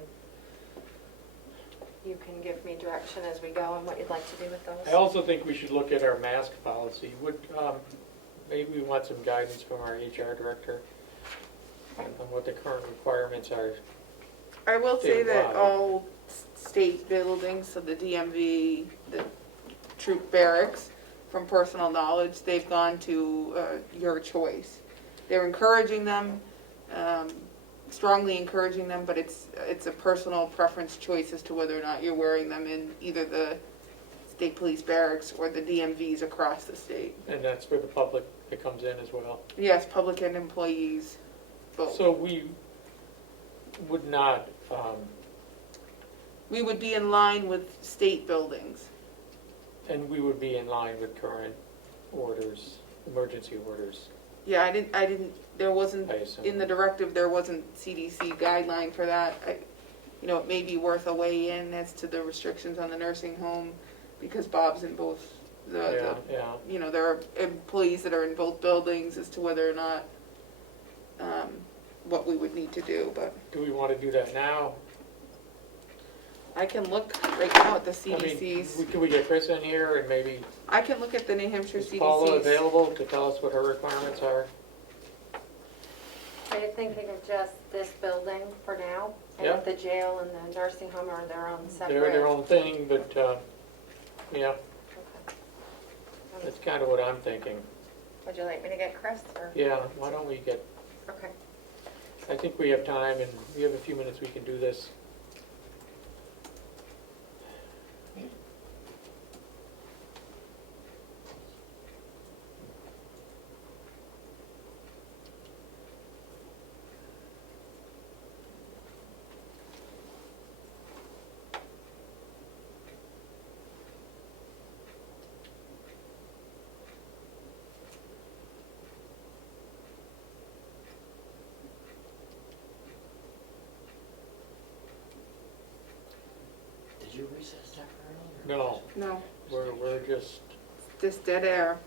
you can give me direction as we go on what you'd like to do with those. I also think we should look at our mask policy. Maybe we want some guidance from our HR director on what the current requirements are. I will say that Statewide. all state buildings, so the DMV, the troop barracks, from personal knowledge, they've gone to your choice. They're encouraging them, strongly encouraging them, but it's a personal preference choice as to whether or not you're wearing them in either the state police barracks or the DMVs across the state. And that's where the public that comes in as well. Yes, public and employees, both. So we would not, We would be in line with state buildings. and we would be in line with current orders, emergency orders, Yeah, there wasn't, I assume. in the directive, there wasn't CDC guideline for that. It may be worth a weigh in as to the restrictions on the nursing home, because Bob's in both, Yeah. there are employees that are in both buildings as to whether or not, what we would need to do, but Do we want to do that now? I can look right now at the I CDC's. mean, could we get Chris in here and maybe I can look at the New Hampshire is Paula CDC's. available to tell us what her requirements are? So you're thinking of just this building for now? Yeah. And the jail and the nursing home are their own separate? They're their own thing, but, yeah, Okay. that's kind of what I'm thinking. Would you like me to get Chris, or? Yeah, why don't we get, Okay. I think we have time, and we have a few minutes we can do this. Did you recess temporarily? or- No, No, we're just, just dead air.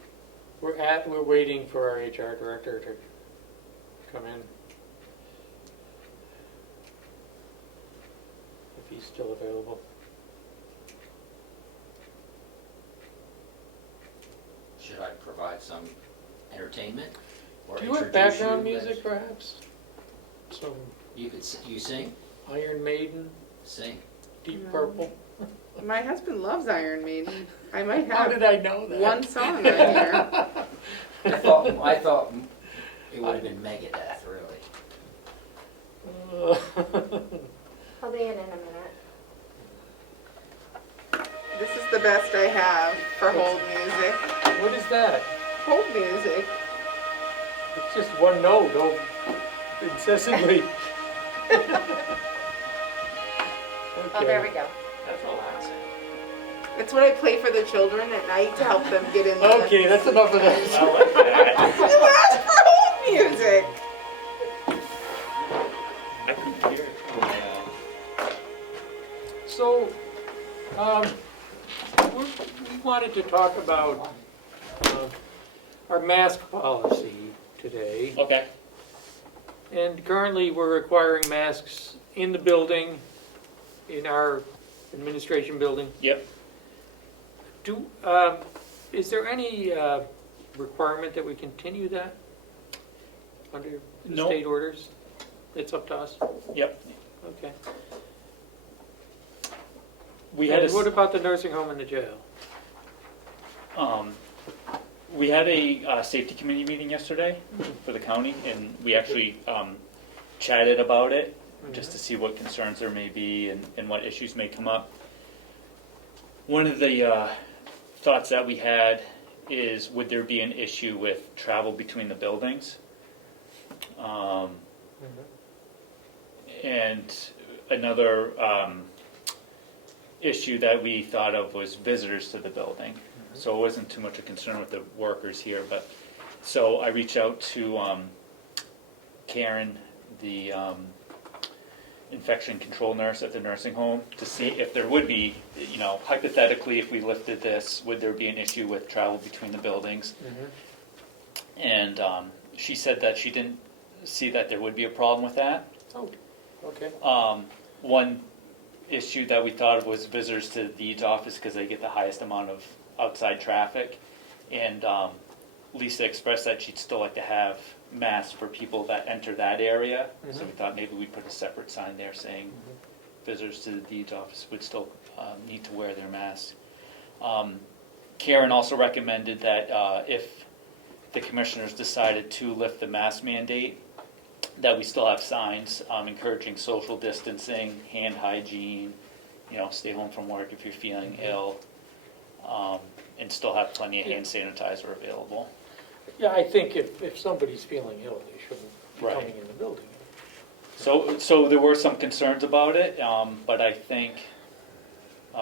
we're waiting for our HR director to come in. If he's still available. Should I provide some entertainment? Or Do you have introduce background you music as- perhaps? Some You you sing? Iron Maiden, Sing. Deep No. Purple? My husband loves Iron Maiden. I might How have did I know that? one song on here. I thought it would have been Megadeth, really. I'll be in a minute. This is the best I have for hold music. What is that? Hold music. It's just one note, oh, incessantly. Oh, there we go. That's relaxing. It's what I play for the children at night to help them get in the... Okay, that's enough of that. I like that. You asked for hold music! I can hear it. So, we wanted to talk about our mask policy today. Okay. And currently, we're requiring masks in the building, in our administration building. Yep. Is there any requirement that we continue that under the No. state orders? It's up to us? Yep. Okay. We had And what a, about the nursing home and the jail? we had a safety committee meeting yesterday for the county, and we actually chatted about it just to see what concerns there may be and what issues may come up. One of the thoughts that we had is, would there be an issue with travel between the buildings? And another issue that we thought of was visitors to the building. So it wasn't too much a concern with the workers here, but, so I reached out to Karen, the infection control nurse at the nursing home, to see if there would be, you know, hypothetically, if we lifted this, would there be an issue with travel between the buildings? And she said that she didn't see that there would be a problem with that. Oh, okay. One issue that we thought of was visitors to the deeds office, because they get the highest amount of outside traffic. And Lisa expressed that she'd still like to have masks for people that enter that area. So we thought maybe we'd put a separate sign there saying visitors to the deeds office would still need to wear their masks. Karen also recommended that if the commissioners decided to lift the mask mandate, that we still have signs encouraging social distancing, hand hygiene, you know, stay home from work if you're feeling ill, and still have plenty of hand sanitizer available. Yeah, I think if somebody's feeling ill, they shouldn't be Right. coming in the building. So there were some concerns about it, but I think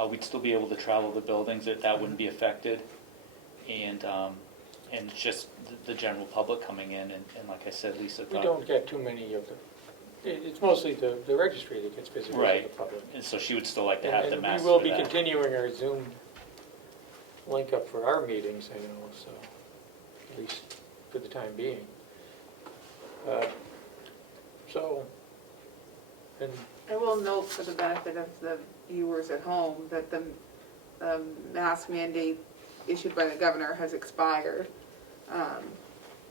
we'd still be able to travel the buildings, that wouldn't be affected. And it's just the general public coming in, and like I said, Lisa We thought. don't get too many of them. It's mostly the registry that gets visitors to the Right. public. And so she would still like to have the And mask we will for be that. continuing our Zoom link up for our meetings, I know, so, at least for the time being. So, and I will note for the benefit of the viewers at home that the mask mandate issued by the governor has expired.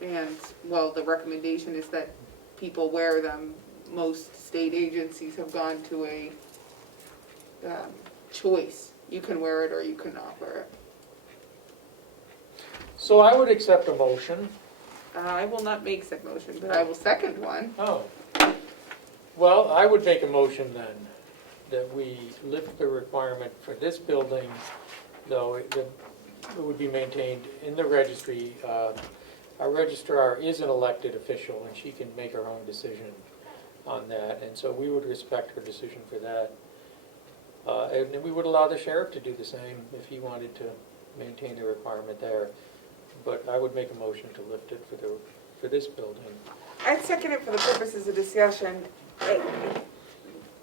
And, well, the recommendation is that people wear them. Most state agencies have gone to a choice. You can wear it or you cannot wear it. So I would accept a motion. I will not make said motion, but I will second one. Oh. Well, I would make a motion then, that we lift the requirement for this building, though it would be maintained in the registry. Our registrar is an elected official, and she can make her own decision on that, and so we would respect her decision for that. And we would allow the sheriff to do the same if he wanted to maintain the requirement there. But I would make a motion to lift it for this building. I'd second it for the purposes of discussion.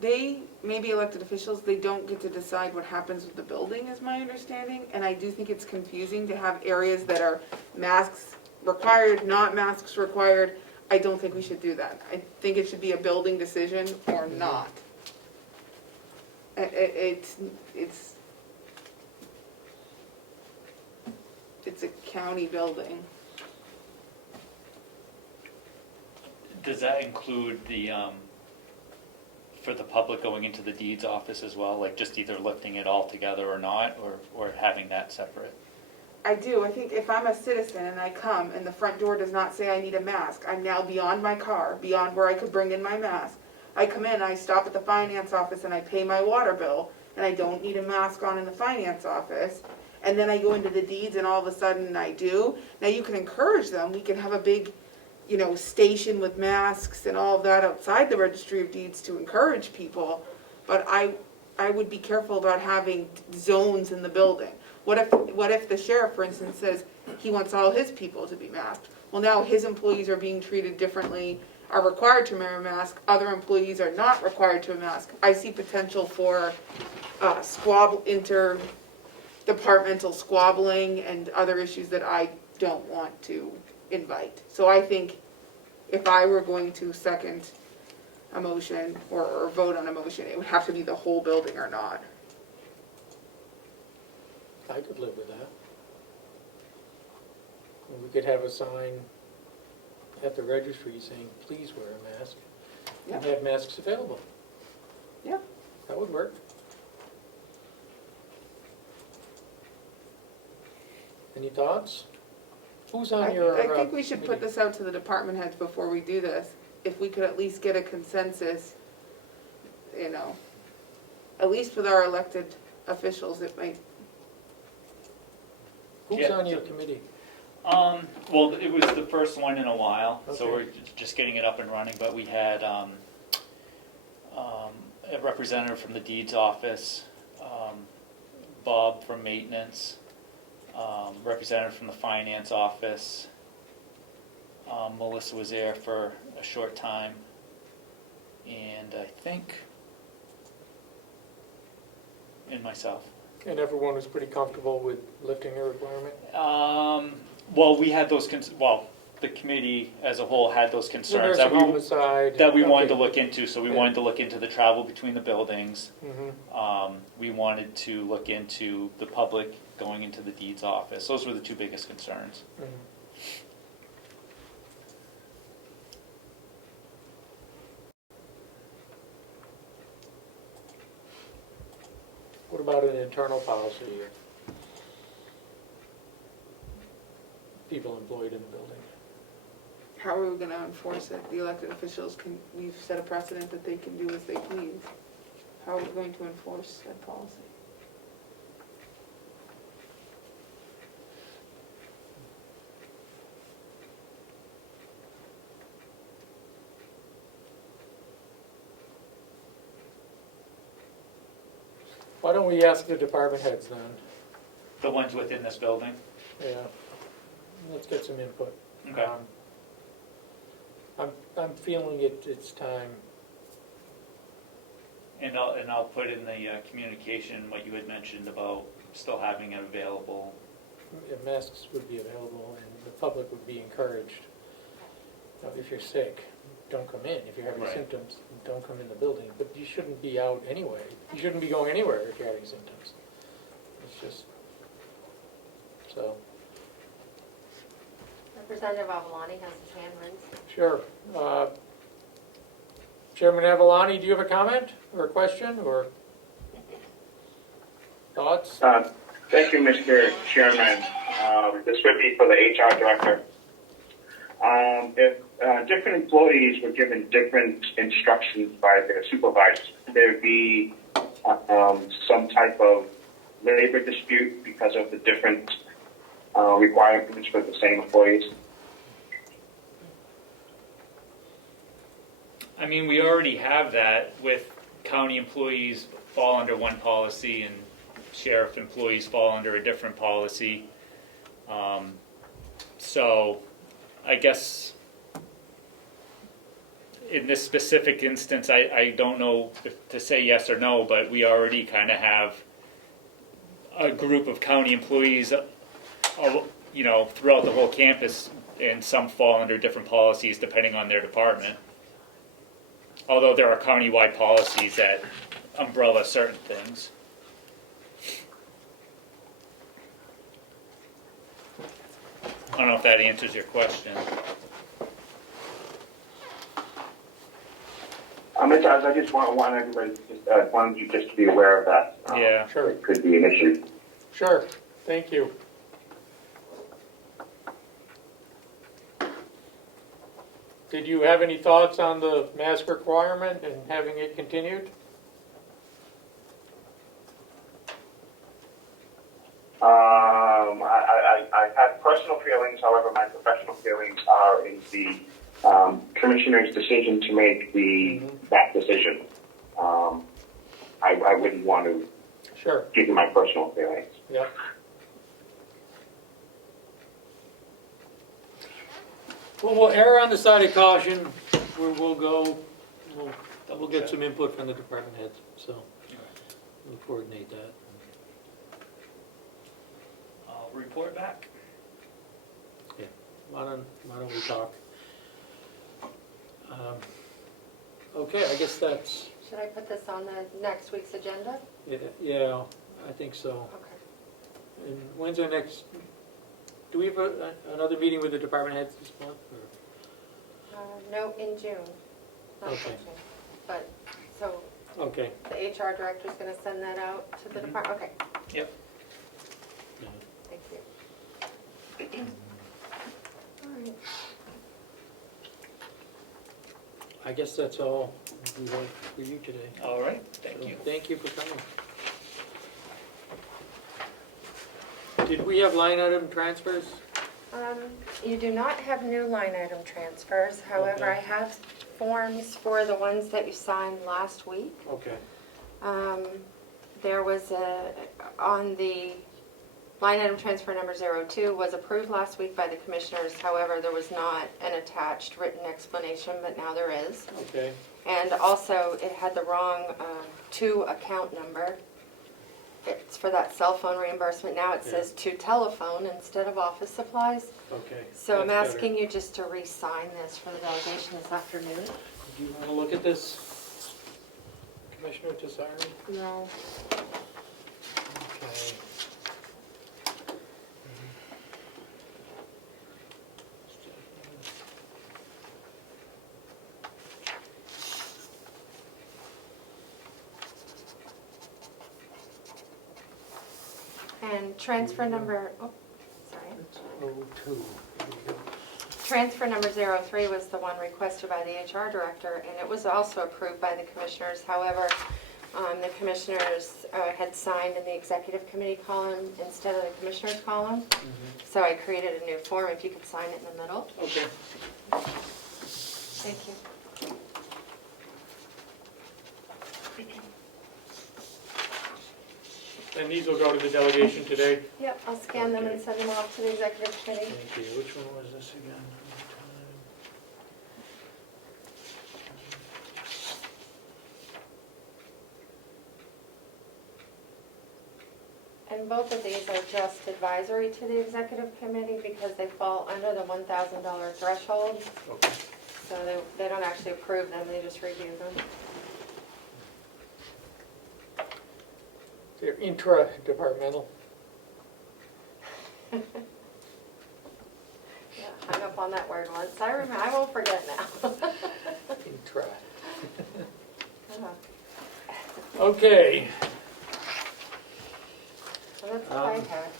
They may be elected officials, they don't get to decide what happens with the building, is my understanding. And I do think it's confusing to have areas that are masks required, not masks required. I don't think we should do that. I think it should be a building decision or not. It's a county building. Does that include the, for the public going into the deeds office as well, like just either lifting it all together or not, or having that separate? I do. I think if I'm a citizen and I come and the front door does not say I need a mask, I'm now beyond my car, beyond where I could bring in my mask. I come in, I stop at the finance office and I pay my water bill, and I don't need a mask on in the finance office. And then I go into the deeds and all of a sudden I do. Now you can encourage them. We can have a big, station with masks and all of that outside the registry of deeds to encourage people. But I would be careful about having zones in the building. What if the sheriff, for instance, says he wants all his people to be masked? Well, now his employees are being treated differently, are required to wear a mask. Other employees are not required to wear a mask. I see potential for interdepartmental squabbling and other issues that I don't want to invite. So I think if I were going to second a motion or vote on a motion, it would have to be the whole building or not. I could live with that. And we could have a sign at the registry saying, please wear a mask, and have masks available. Yeah. That would work. Any thoughts? Who's on your I think we should put committee? this out to the department heads before we do this. If we could at least get a consensus, at least with our elected officials, it might. Who's Yeah. on your committee? Well, it was the first one in a while, so Okay. we're just getting it up and running, but we had, a representative from the deeds office, Bob from maintenance, representative from the finance office, Melissa was there for a short time, and I think, and myself. And everyone was pretty comfortable with lifting the requirement? Well, we had those, the committee as a whole had those The concerns nursing homicide. that we wanted to okay. look into, so we Yeah. wanted to look into the travel between the buildings. Mhm. We wanted to look into the public going into the deeds office. Those were the two biggest concerns. Mhm. What about an internal policy? People employed in the building. How are we going to enforce it? The elected officials we've set a precedent that they can do as they please. How are we going to enforce that policy? Why don't we ask the department heads then? The ones within this building? Yeah, let's get some input. Okay. I'm feeling it's time. And I'll put in the communication what you had mentioned about still having it available. Masks would be available and the public would be encouraged. Now, if you're sick, don't come in. If you're having Right. symptoms, don't come in the building. But you shouldn't be out anyway. You shouldn't be going anywhere if you're having symptoms. It's just, so, Representative Avalani has his hand raised. sure. Chairman Avalani, do you have a comment or a question or thoughts? Thank you, Mr. Chairman. This would be for the HR director. If different employees were given different instructions by their supervisors, could there be some type of labor dispute because of the different requirements for the same employees? I mean, we already have that with county employees fall under one policy and sheriff employees fall under a different policy. So I guess in this specific instance, I don't know if to say yes or no, but we already kind of have a group of county employees, you know, throughout the whole campus, and some fall under different policies depending on their department. Although there are county-wide policies that umbrella certain things. I don't know if that answers your question. Mr. Oz, I just want everybody, wanted you just to be aware of that. Yeah. Sure. It could be an issue. Sure, thank you. Did you have any thoughts on the mask requirement and having it continued? I have personal feelings, however, my professional feelings are in the commissioner's decision to make that decision. I wouldn't want to Sure, give you my personal feelings. yep. Well, we'll err on the side of caution. We'll get some input from the department heads, so we'll coordinate that. I'll report back. Yeah, why don't we talk? Okay, I guess that's, Should I put this on the next week's agenda? yeah, I think so. Okay. And when's our next, do we have another meeting with the department heads this month? Or? No, in June. Not Okay. in June. But, so Okay. the HR director's gonna send that out to the department? Okay, Yep. thank you. All right. I guess that's all we want for you today. All right. Thank So, you. Thank you for coming. Did we have line item transfers? You do not have new line item transfers, however, Okay. I have forms for the ones that you signed last week. Okay. There was on the line item transfer number 02 was approved last week by the commissioners, however, there was not an attached written explanation, but now there is. Okay. And also, it had the wrong to account number. It's for that cell phone reimbursement, now it says to telephone instead of office supplies. Okay. So I'm that's asking you just to re-sign this for the delegation this afternoon. better. Do you want to look at this, Commissioner Tesari? No. Okay. And transfer number, oh, sorry. 02. There we go. Transfer number 03 was the one requested by the HR director, and it was also approved by the commissioners. However, the commissioners had signed in the executive committee column instead of the commissioners column. So I created a new form, if you could sign it in the middle. Okay. Thank you. And these will go to the delegation today? Yep, I'll scan them and send them off to the executive committee. Thank you. Which one was this again? And both of these are just advisory to the executive committee because they fall under the $1,000 threshold. Okay. So they don't actually approve them, they just review them. They're intra-departmental. Yeah, hung up on that word once. I remember, I won't forget now. Intra. Okay, Well, that's all I Um, had.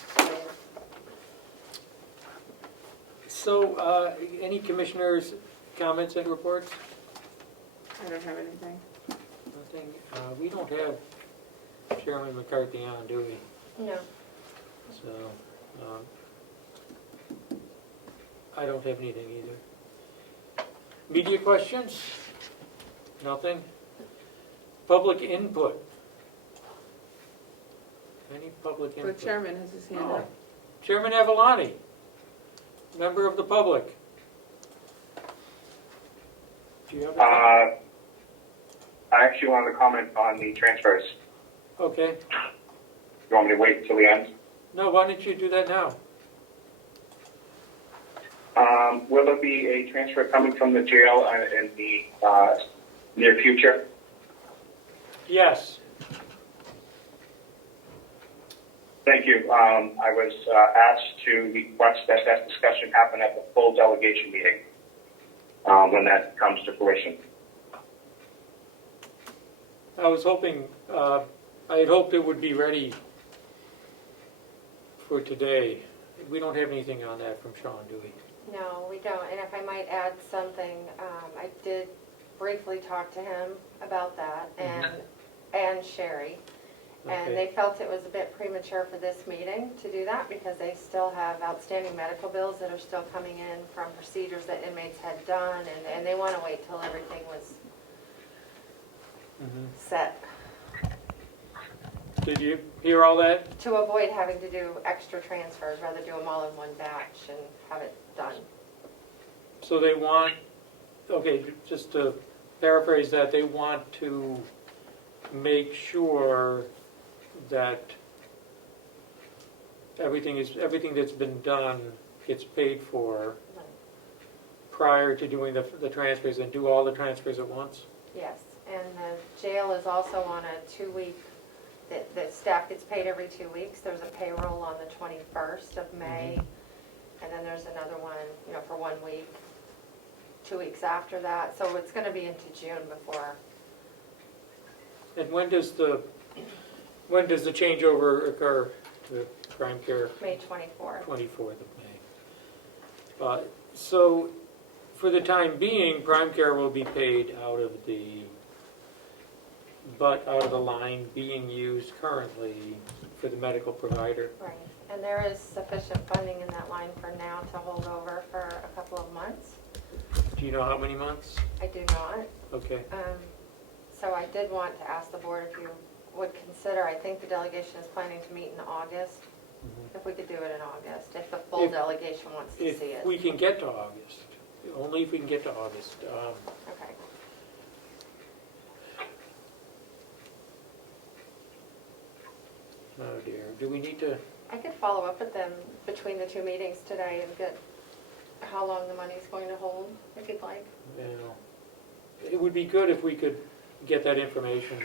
so, any commissioners' comments and reports? I don't have anything. Nothing, we don't have Chairman McCarthy on, do we? No. So, I don't have anything either. Media questions? Nothing? Public input? Any public The input? chairman has his hand Oh. up. Chairman Avalani, member of the public. Do you have a comment? I actually wanted to comment on the transfers. Okay. You want me to wait until the end? No, why don't you do that now? Will there be a transfer coming from the jail in the near future? Yes. Thank you. I was asked to request that that discussion happen at the full delegation meeting when that comes to fruition. I was hoping, I had hoped it would be ready for today. We don't have anything on that from Sean, do we? No, we don't. And if I might add something, I did briefly talk to him about that and Sherry. And Okay. they felt it was a bit premature for this meeting to do that because they still have outstanding medical bills that are still coming in from procedures that inmates had done, and they want to wait till everything was set Did you hear all that? to avoid having to do extra transfers, rather do them all in one batch and have it done. So they want, okay, just to paraphrase that, they want to make sure that everything that's been done gets paid for prior to doing the transfers, and do all the transfers at once? Yes, and the jail is also on a 2-week, the staff gets paid every 2 weeks. There's a payroll on the 21st of May, and then there's another one, for 1 week, 2 weeks after that. So it's going to be into June before. And when does the changeover occur to crime care? May 24th. 24th of May. So, for the time being, prime care will be paid out of the line being used currently for the medical provider. Right, and there is sufficient funding in that line for now to hold over for a couple of months. Do you know how many months? I do not. Okay. So I did want to ask the board if you would consider, I think the delegation is planning to meet in August, if we could do it in August, if the full delegation wants to see it. If we can get to August, only if we can get to August. Okay. Oh dear, do we need to, I could follow up with them between the 2 meetings today and get how long the money's going to hold, if you'd like. it would be good if we could get that information.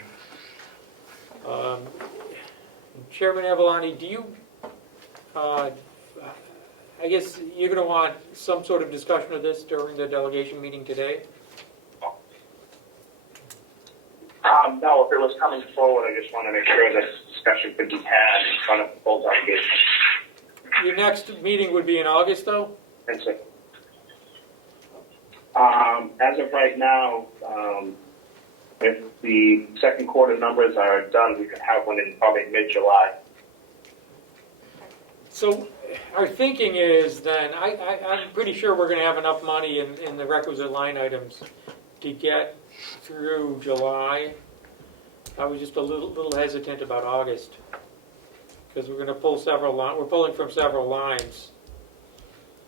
Chairman Avalani, do you, I guess you're going to want some sort of discussion of this during the delegation meeting today? No, if it was coming forward, I just want to make sure that discussion could be had in front of the full delegation. Your next meeting would be in August, though? That's it. As of right now, if the second quarter numbers are done, we could have one in probably mid-July. So our thinking is then, I'm pretty sure we're going to have enough money in the requisite line items to get through July. I was just a little hesitant about August, because we're going to pull we're pulling from several lines.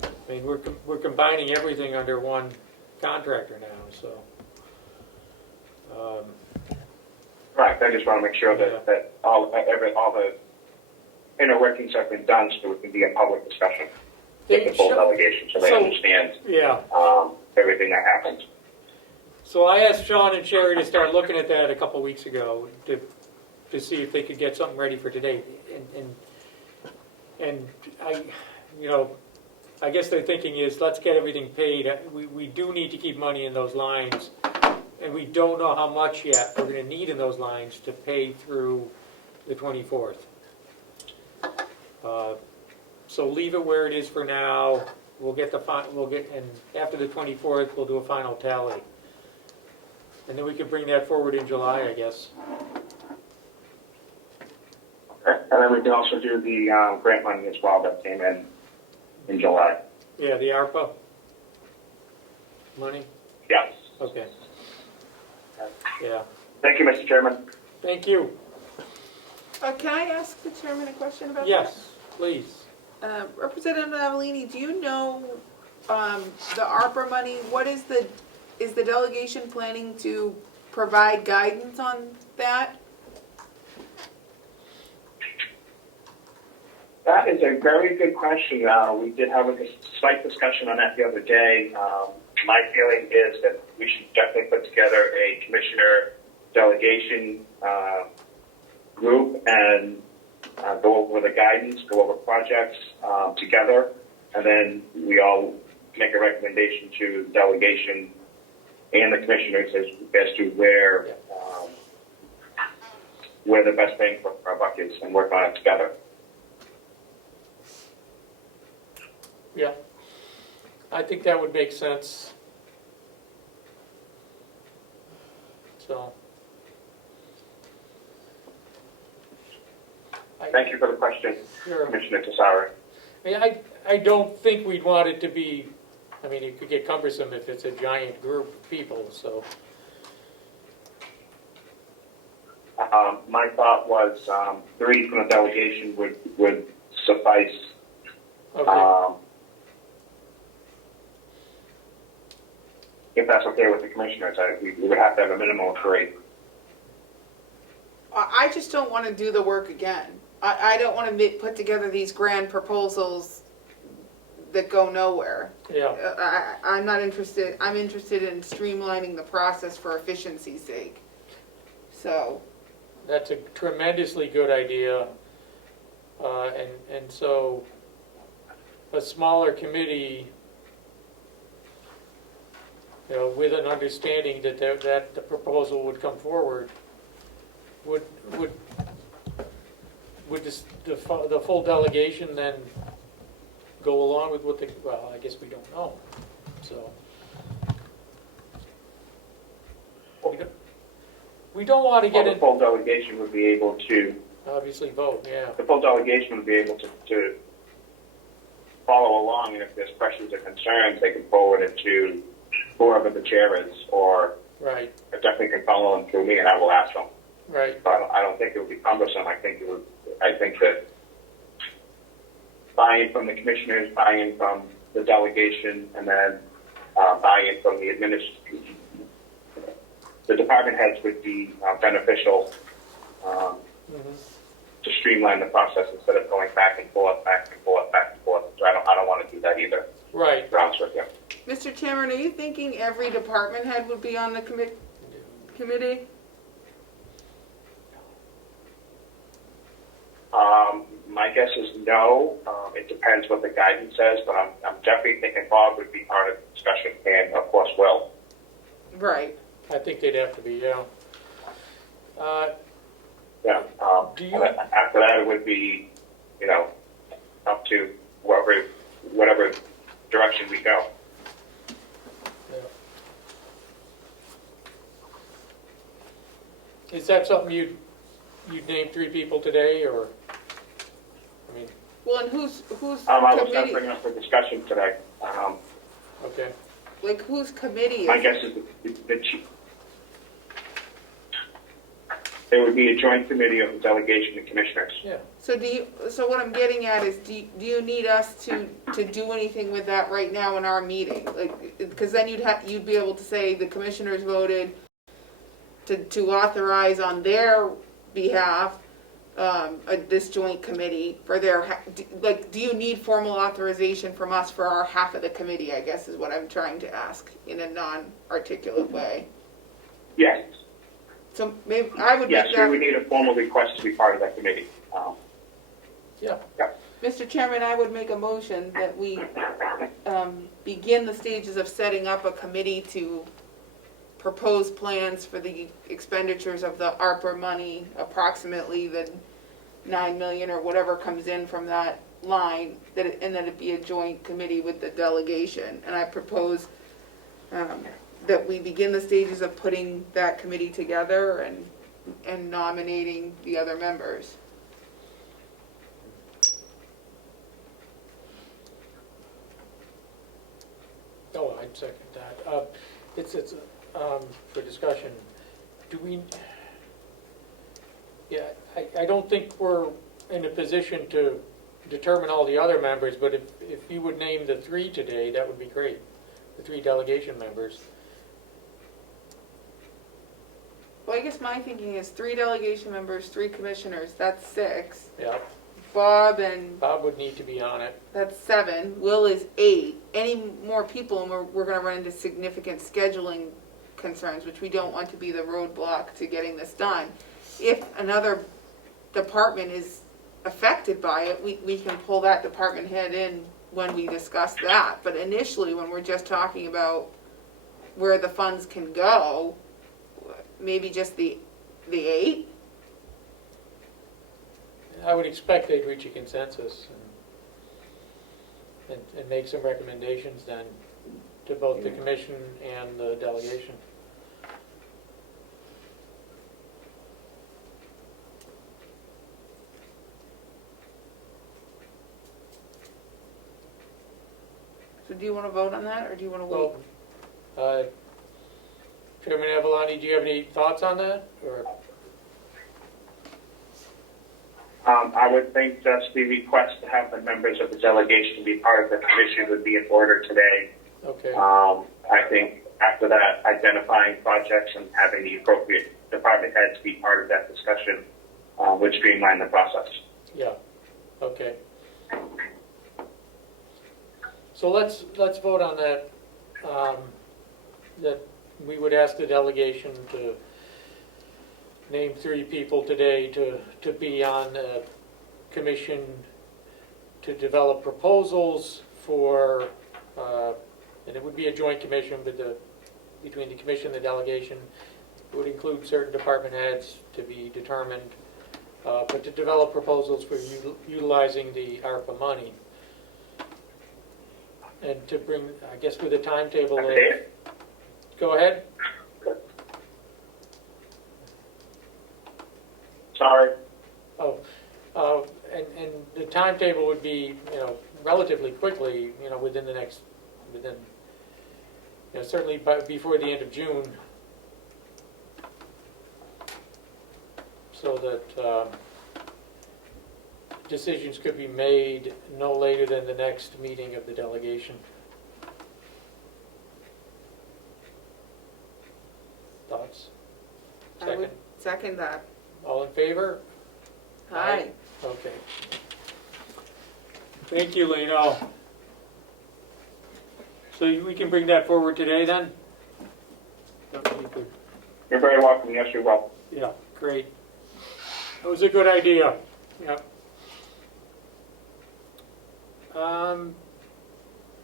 I mean, we're combining everything under one contractor now, so. Right, I just want to make sure that all the inner workings have been done so it can be a public discussion with the full delegation, so they understand Yeah. everything that happened. So I asked Sean and Sherry to start looking at that a couple weeks ago to see if they could get something ready for today. And I guess their thinking is, let's get everything paid. We do need to keep money in those lines, And we don't know how much yet we're gonna need in those lines to pay through the 24th. So leave it where it is for now. We'll get and after the 24th, we'll do a final tally. And then we can bring that forward in July, I guess. Okay. And then we can also do the grant money as well that came in July. Yeah, the ARPA money? Yes. Okay. Yeah, Thank you, Mr. Chairman. thank you. Can I ask the chairman a question about that? Yes, please. Representative Avellini, do you know, the ARPA money, is the delegation planning to provide guidance on that? That is a very good question. We did have a slight discussion on that the other day. My feeling is that we should definitely put together a commissioner delegation group and go over the guidance, go over projects together, and then we all make a recommendation to the delegation and the commissioners as to where the best bang for our buck is, and work on it together. Yeah, I think that would make sense. So. Thank you for the question, Sure. Commissioner Tesari. I don't think we'd want it to be, I mean, it could get cumbersome if it's a giant group of people, so. My thought was 3 from the delegation would suffice. Okay, If that's okay with the commissioners, we would have to have a minimum of 3. I just don't want to do the work again. I don't want to put together these grand proposals that go nowhere. yeah, I'm not interested, I'm interested in streamlining the process for efficiency's sake. So, that's a tremendously good idea. And so a smaller committee, you know, with an understanding that that the proposal would come forward, would the full delegation then go along with what well, I guess we don't know, so. We don't want to Well, get the full delegation would be able to, obviously vote, yeah, the full delegation would be able to follow along, and if there's questions or concerns, they can forward it to whoever the chair is, or right, definitely can follow them through me, and I will ask them. right, But I don't think it would be cumbersome. I think that buy-in from the commissioners, buy-in from the delegation, and then buy-in from the the department heads would be beneficial to streamline the process instead of going back and forth, back and forth, back and forth. So I don't want to do that either. right. To be honest with you. Mr. Chairman, are you thinking every department head would be on the committee? My guess is no. It depends what the guidance says, but I'm definitely thinking Bob would be part of the discussion, and of course Will. Right. I think they'd have to be, yeah. Yeah. Do you- And then after that, it would be, up to whatever direction we go. Yeah. Is that something you'd name 3 people today, or, I mean, Well, and who's I was going to committee, bring it up for discussion today. okay, like whose committee My is? guess is the chief. It would be a joint committee of the delegation and commissioners. yeah. So what I'm getting at is, do you need us to do anything with that right now in our meeting? Like, because then you'd be able to say the commissioners voted to authorize on their behalf, this joint committee for their, do you need formal authorization from us for our half of the committee, I guess is what I'm trying to ask in a non-articulate way. Yes. So maybe I would Yes, make we that, would need a formal request to be part of that committee. Yeah, Mr. Chairman, I would make a motion that we begin the stages of setting up a committee to proposed plans for the expenditures of the ARPA money, approximately the 9 million or whatever comes in from that line, and that it be a joint committee with the delegation. And I propose that we begin the stages of putting that committee together and nominating the other members. Oh, I'd second that. It's for discussion. Do we, yeah, I don't think we're in a position to determine all the other members, but if you would name the 3 today, that would be great. The 3 delegation members. Well, I guess my thinking is 3 delegation members, 3 commissioners, that's 6. Yeah, Bob and Bob would need to be on it. that's 7. Will is 8. Any more people, and we're going to run into significant scheduling concerns, which we don't want to be the roadblock to getting this done. If another department is affected by it, we can pull that department head in when we discuss that. But initially, when we're just talking about where the funds can go, maybe just the 8. I would expect they'd reach a consensus and make some recommendations then to both the commission and the delegation. So do you want to vote on that, or do you want to wait? Well, Chairman Avaloni, do you have any thoughts on that? Or I would think just the request to have the members of the delegation be part of the commission would be in order today. okay, I think after that, identifying projects and having the appropriate department heads be part of that discussion would streamline the process. yeah, okay. So let's vote on that. That we would ask the delegation to name 3 people today to be on a commission to develop proposals for, and it would be a joint commission between the commission and the delegation. It would include certain department heads to be determined, but to develop proposals for utilizing the ARPA money. And to bring, I guess, with a timetable of, go ahead. Sorry. And the timetable would be, relatively quickly, within the next, certainly before the end of June, so that decisions could be made no later than the next meeting of the delegation. Thoughts? I would second that. All in favor? Aye. Okay. Thank you, Lino. So we can bring that forward today then? Okay, good. You're very welcome. Yes, you're welcome. Yeah, great. That was a good idea. Yep.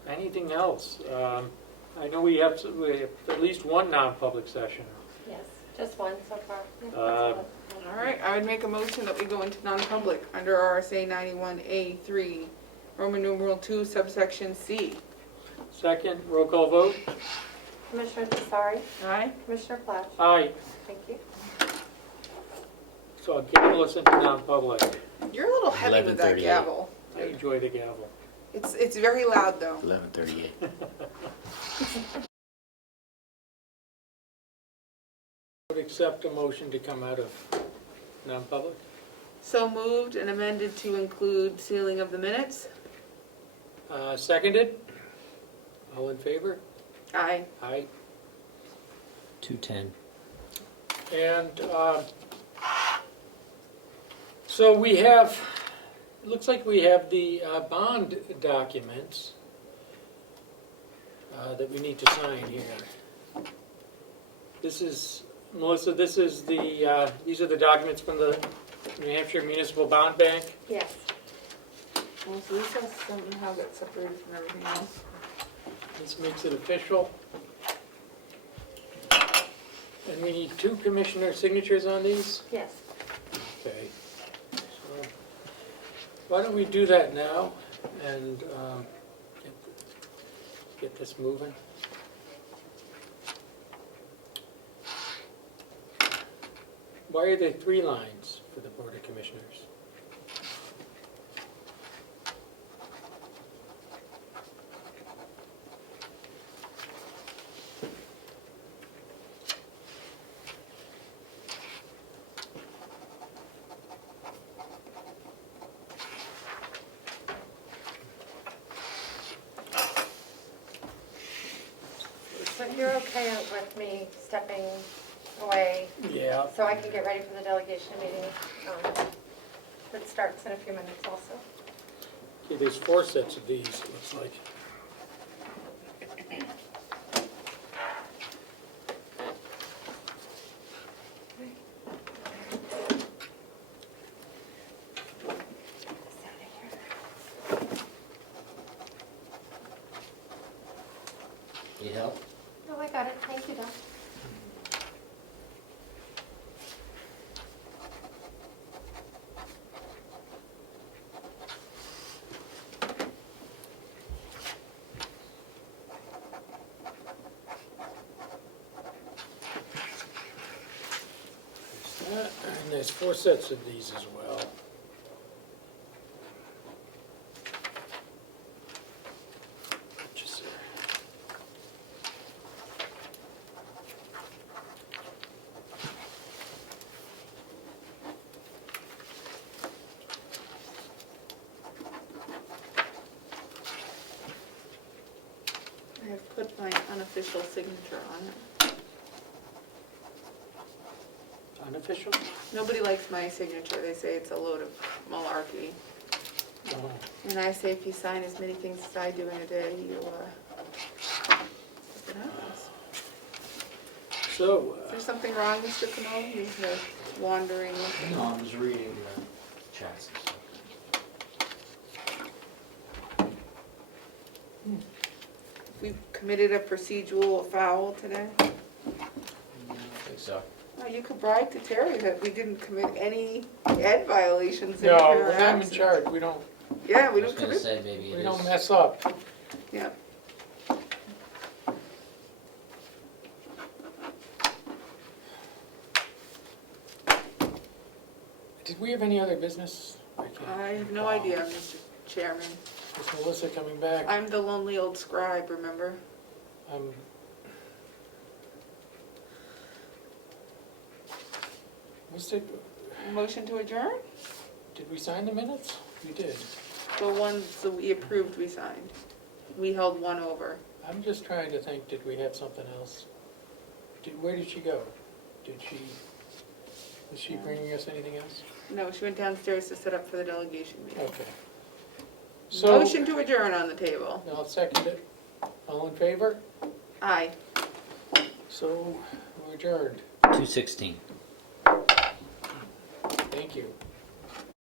Anything else? I know we have at least one non-public session. Yes, just one so far. Yeah, that's Uh, good. All right, I would make a motion that we go into non-public under RSA 91A3, Roman numeral 2, subsection C. Second, roll call vote. Commissioner Tesari, Aye? Commissioner Flash. Aye. Thank you. So I'll gavel us into non-public. You're a little heavy with that 11:38. gavel. I enjoy the gavel. It's very loud, though. 11:38. Would accept a motion to come out of non-public. So moved and amended to include sealing of the minutes. Seconded. All in favor? Aye. Aye. 2:10. And so we have, it looks like we have the bond documents that we need to sign here. This is, Melissa, this is the, these are the documents from the New Hampshire Municipal Bond Bank. Yes. Well, so this has somehow got separated from everything else. This makes it official. And we need 2 commissioner signatures on these? Yes. Okay. So, why don't we do that now and get this moving? Why are there 3 lines for the Board of Commissioners? So you're okay with me stepping away Yeah. so I can get ready for the delegation meeting? That starts in a few minutes also. Okay, there's 4 sets of these, it looks like. Need help? No, I got it. Thank you, Doc. There's that, and there's 4 sets of these as well. Just there. I have put my unofficial signature on it. Unofficial? Nobody likes my signature, they say it's a load of malarkey. Oh. And I say if you sign as many things as I do in a day, you'll, it happens. So, Is there something wrong, Mr. Comeau? You're wandering. No, I was reading chats and stuff. We committed a procedural foul today. I don't think so. Oh, you could brag to Terry that we didn't commit any ed violations in no, her when I'm in absence. charge, we don't Yeah, we I was don't gonna commit, say maybe it we is. don't mess up. yeah. Did we have any other business? I can't I have no recall. idea, Mr. Chairman. Is Melissa coming back? I'm the lonely old scribe, remember? Was it, Motion to adjourn? did we sign the minutes? We did. The ones that we approved, we signed. We held one over. I'm just trying to think, did we have something else? Where did she go? Was she bringing us anything else? No, she went downstairs to set up for the delegation meeting. Okay. So, Motion to adjourn on the table. I'll second it. All in favor? Aye. So, we're adjourned. 2:16. Thank you.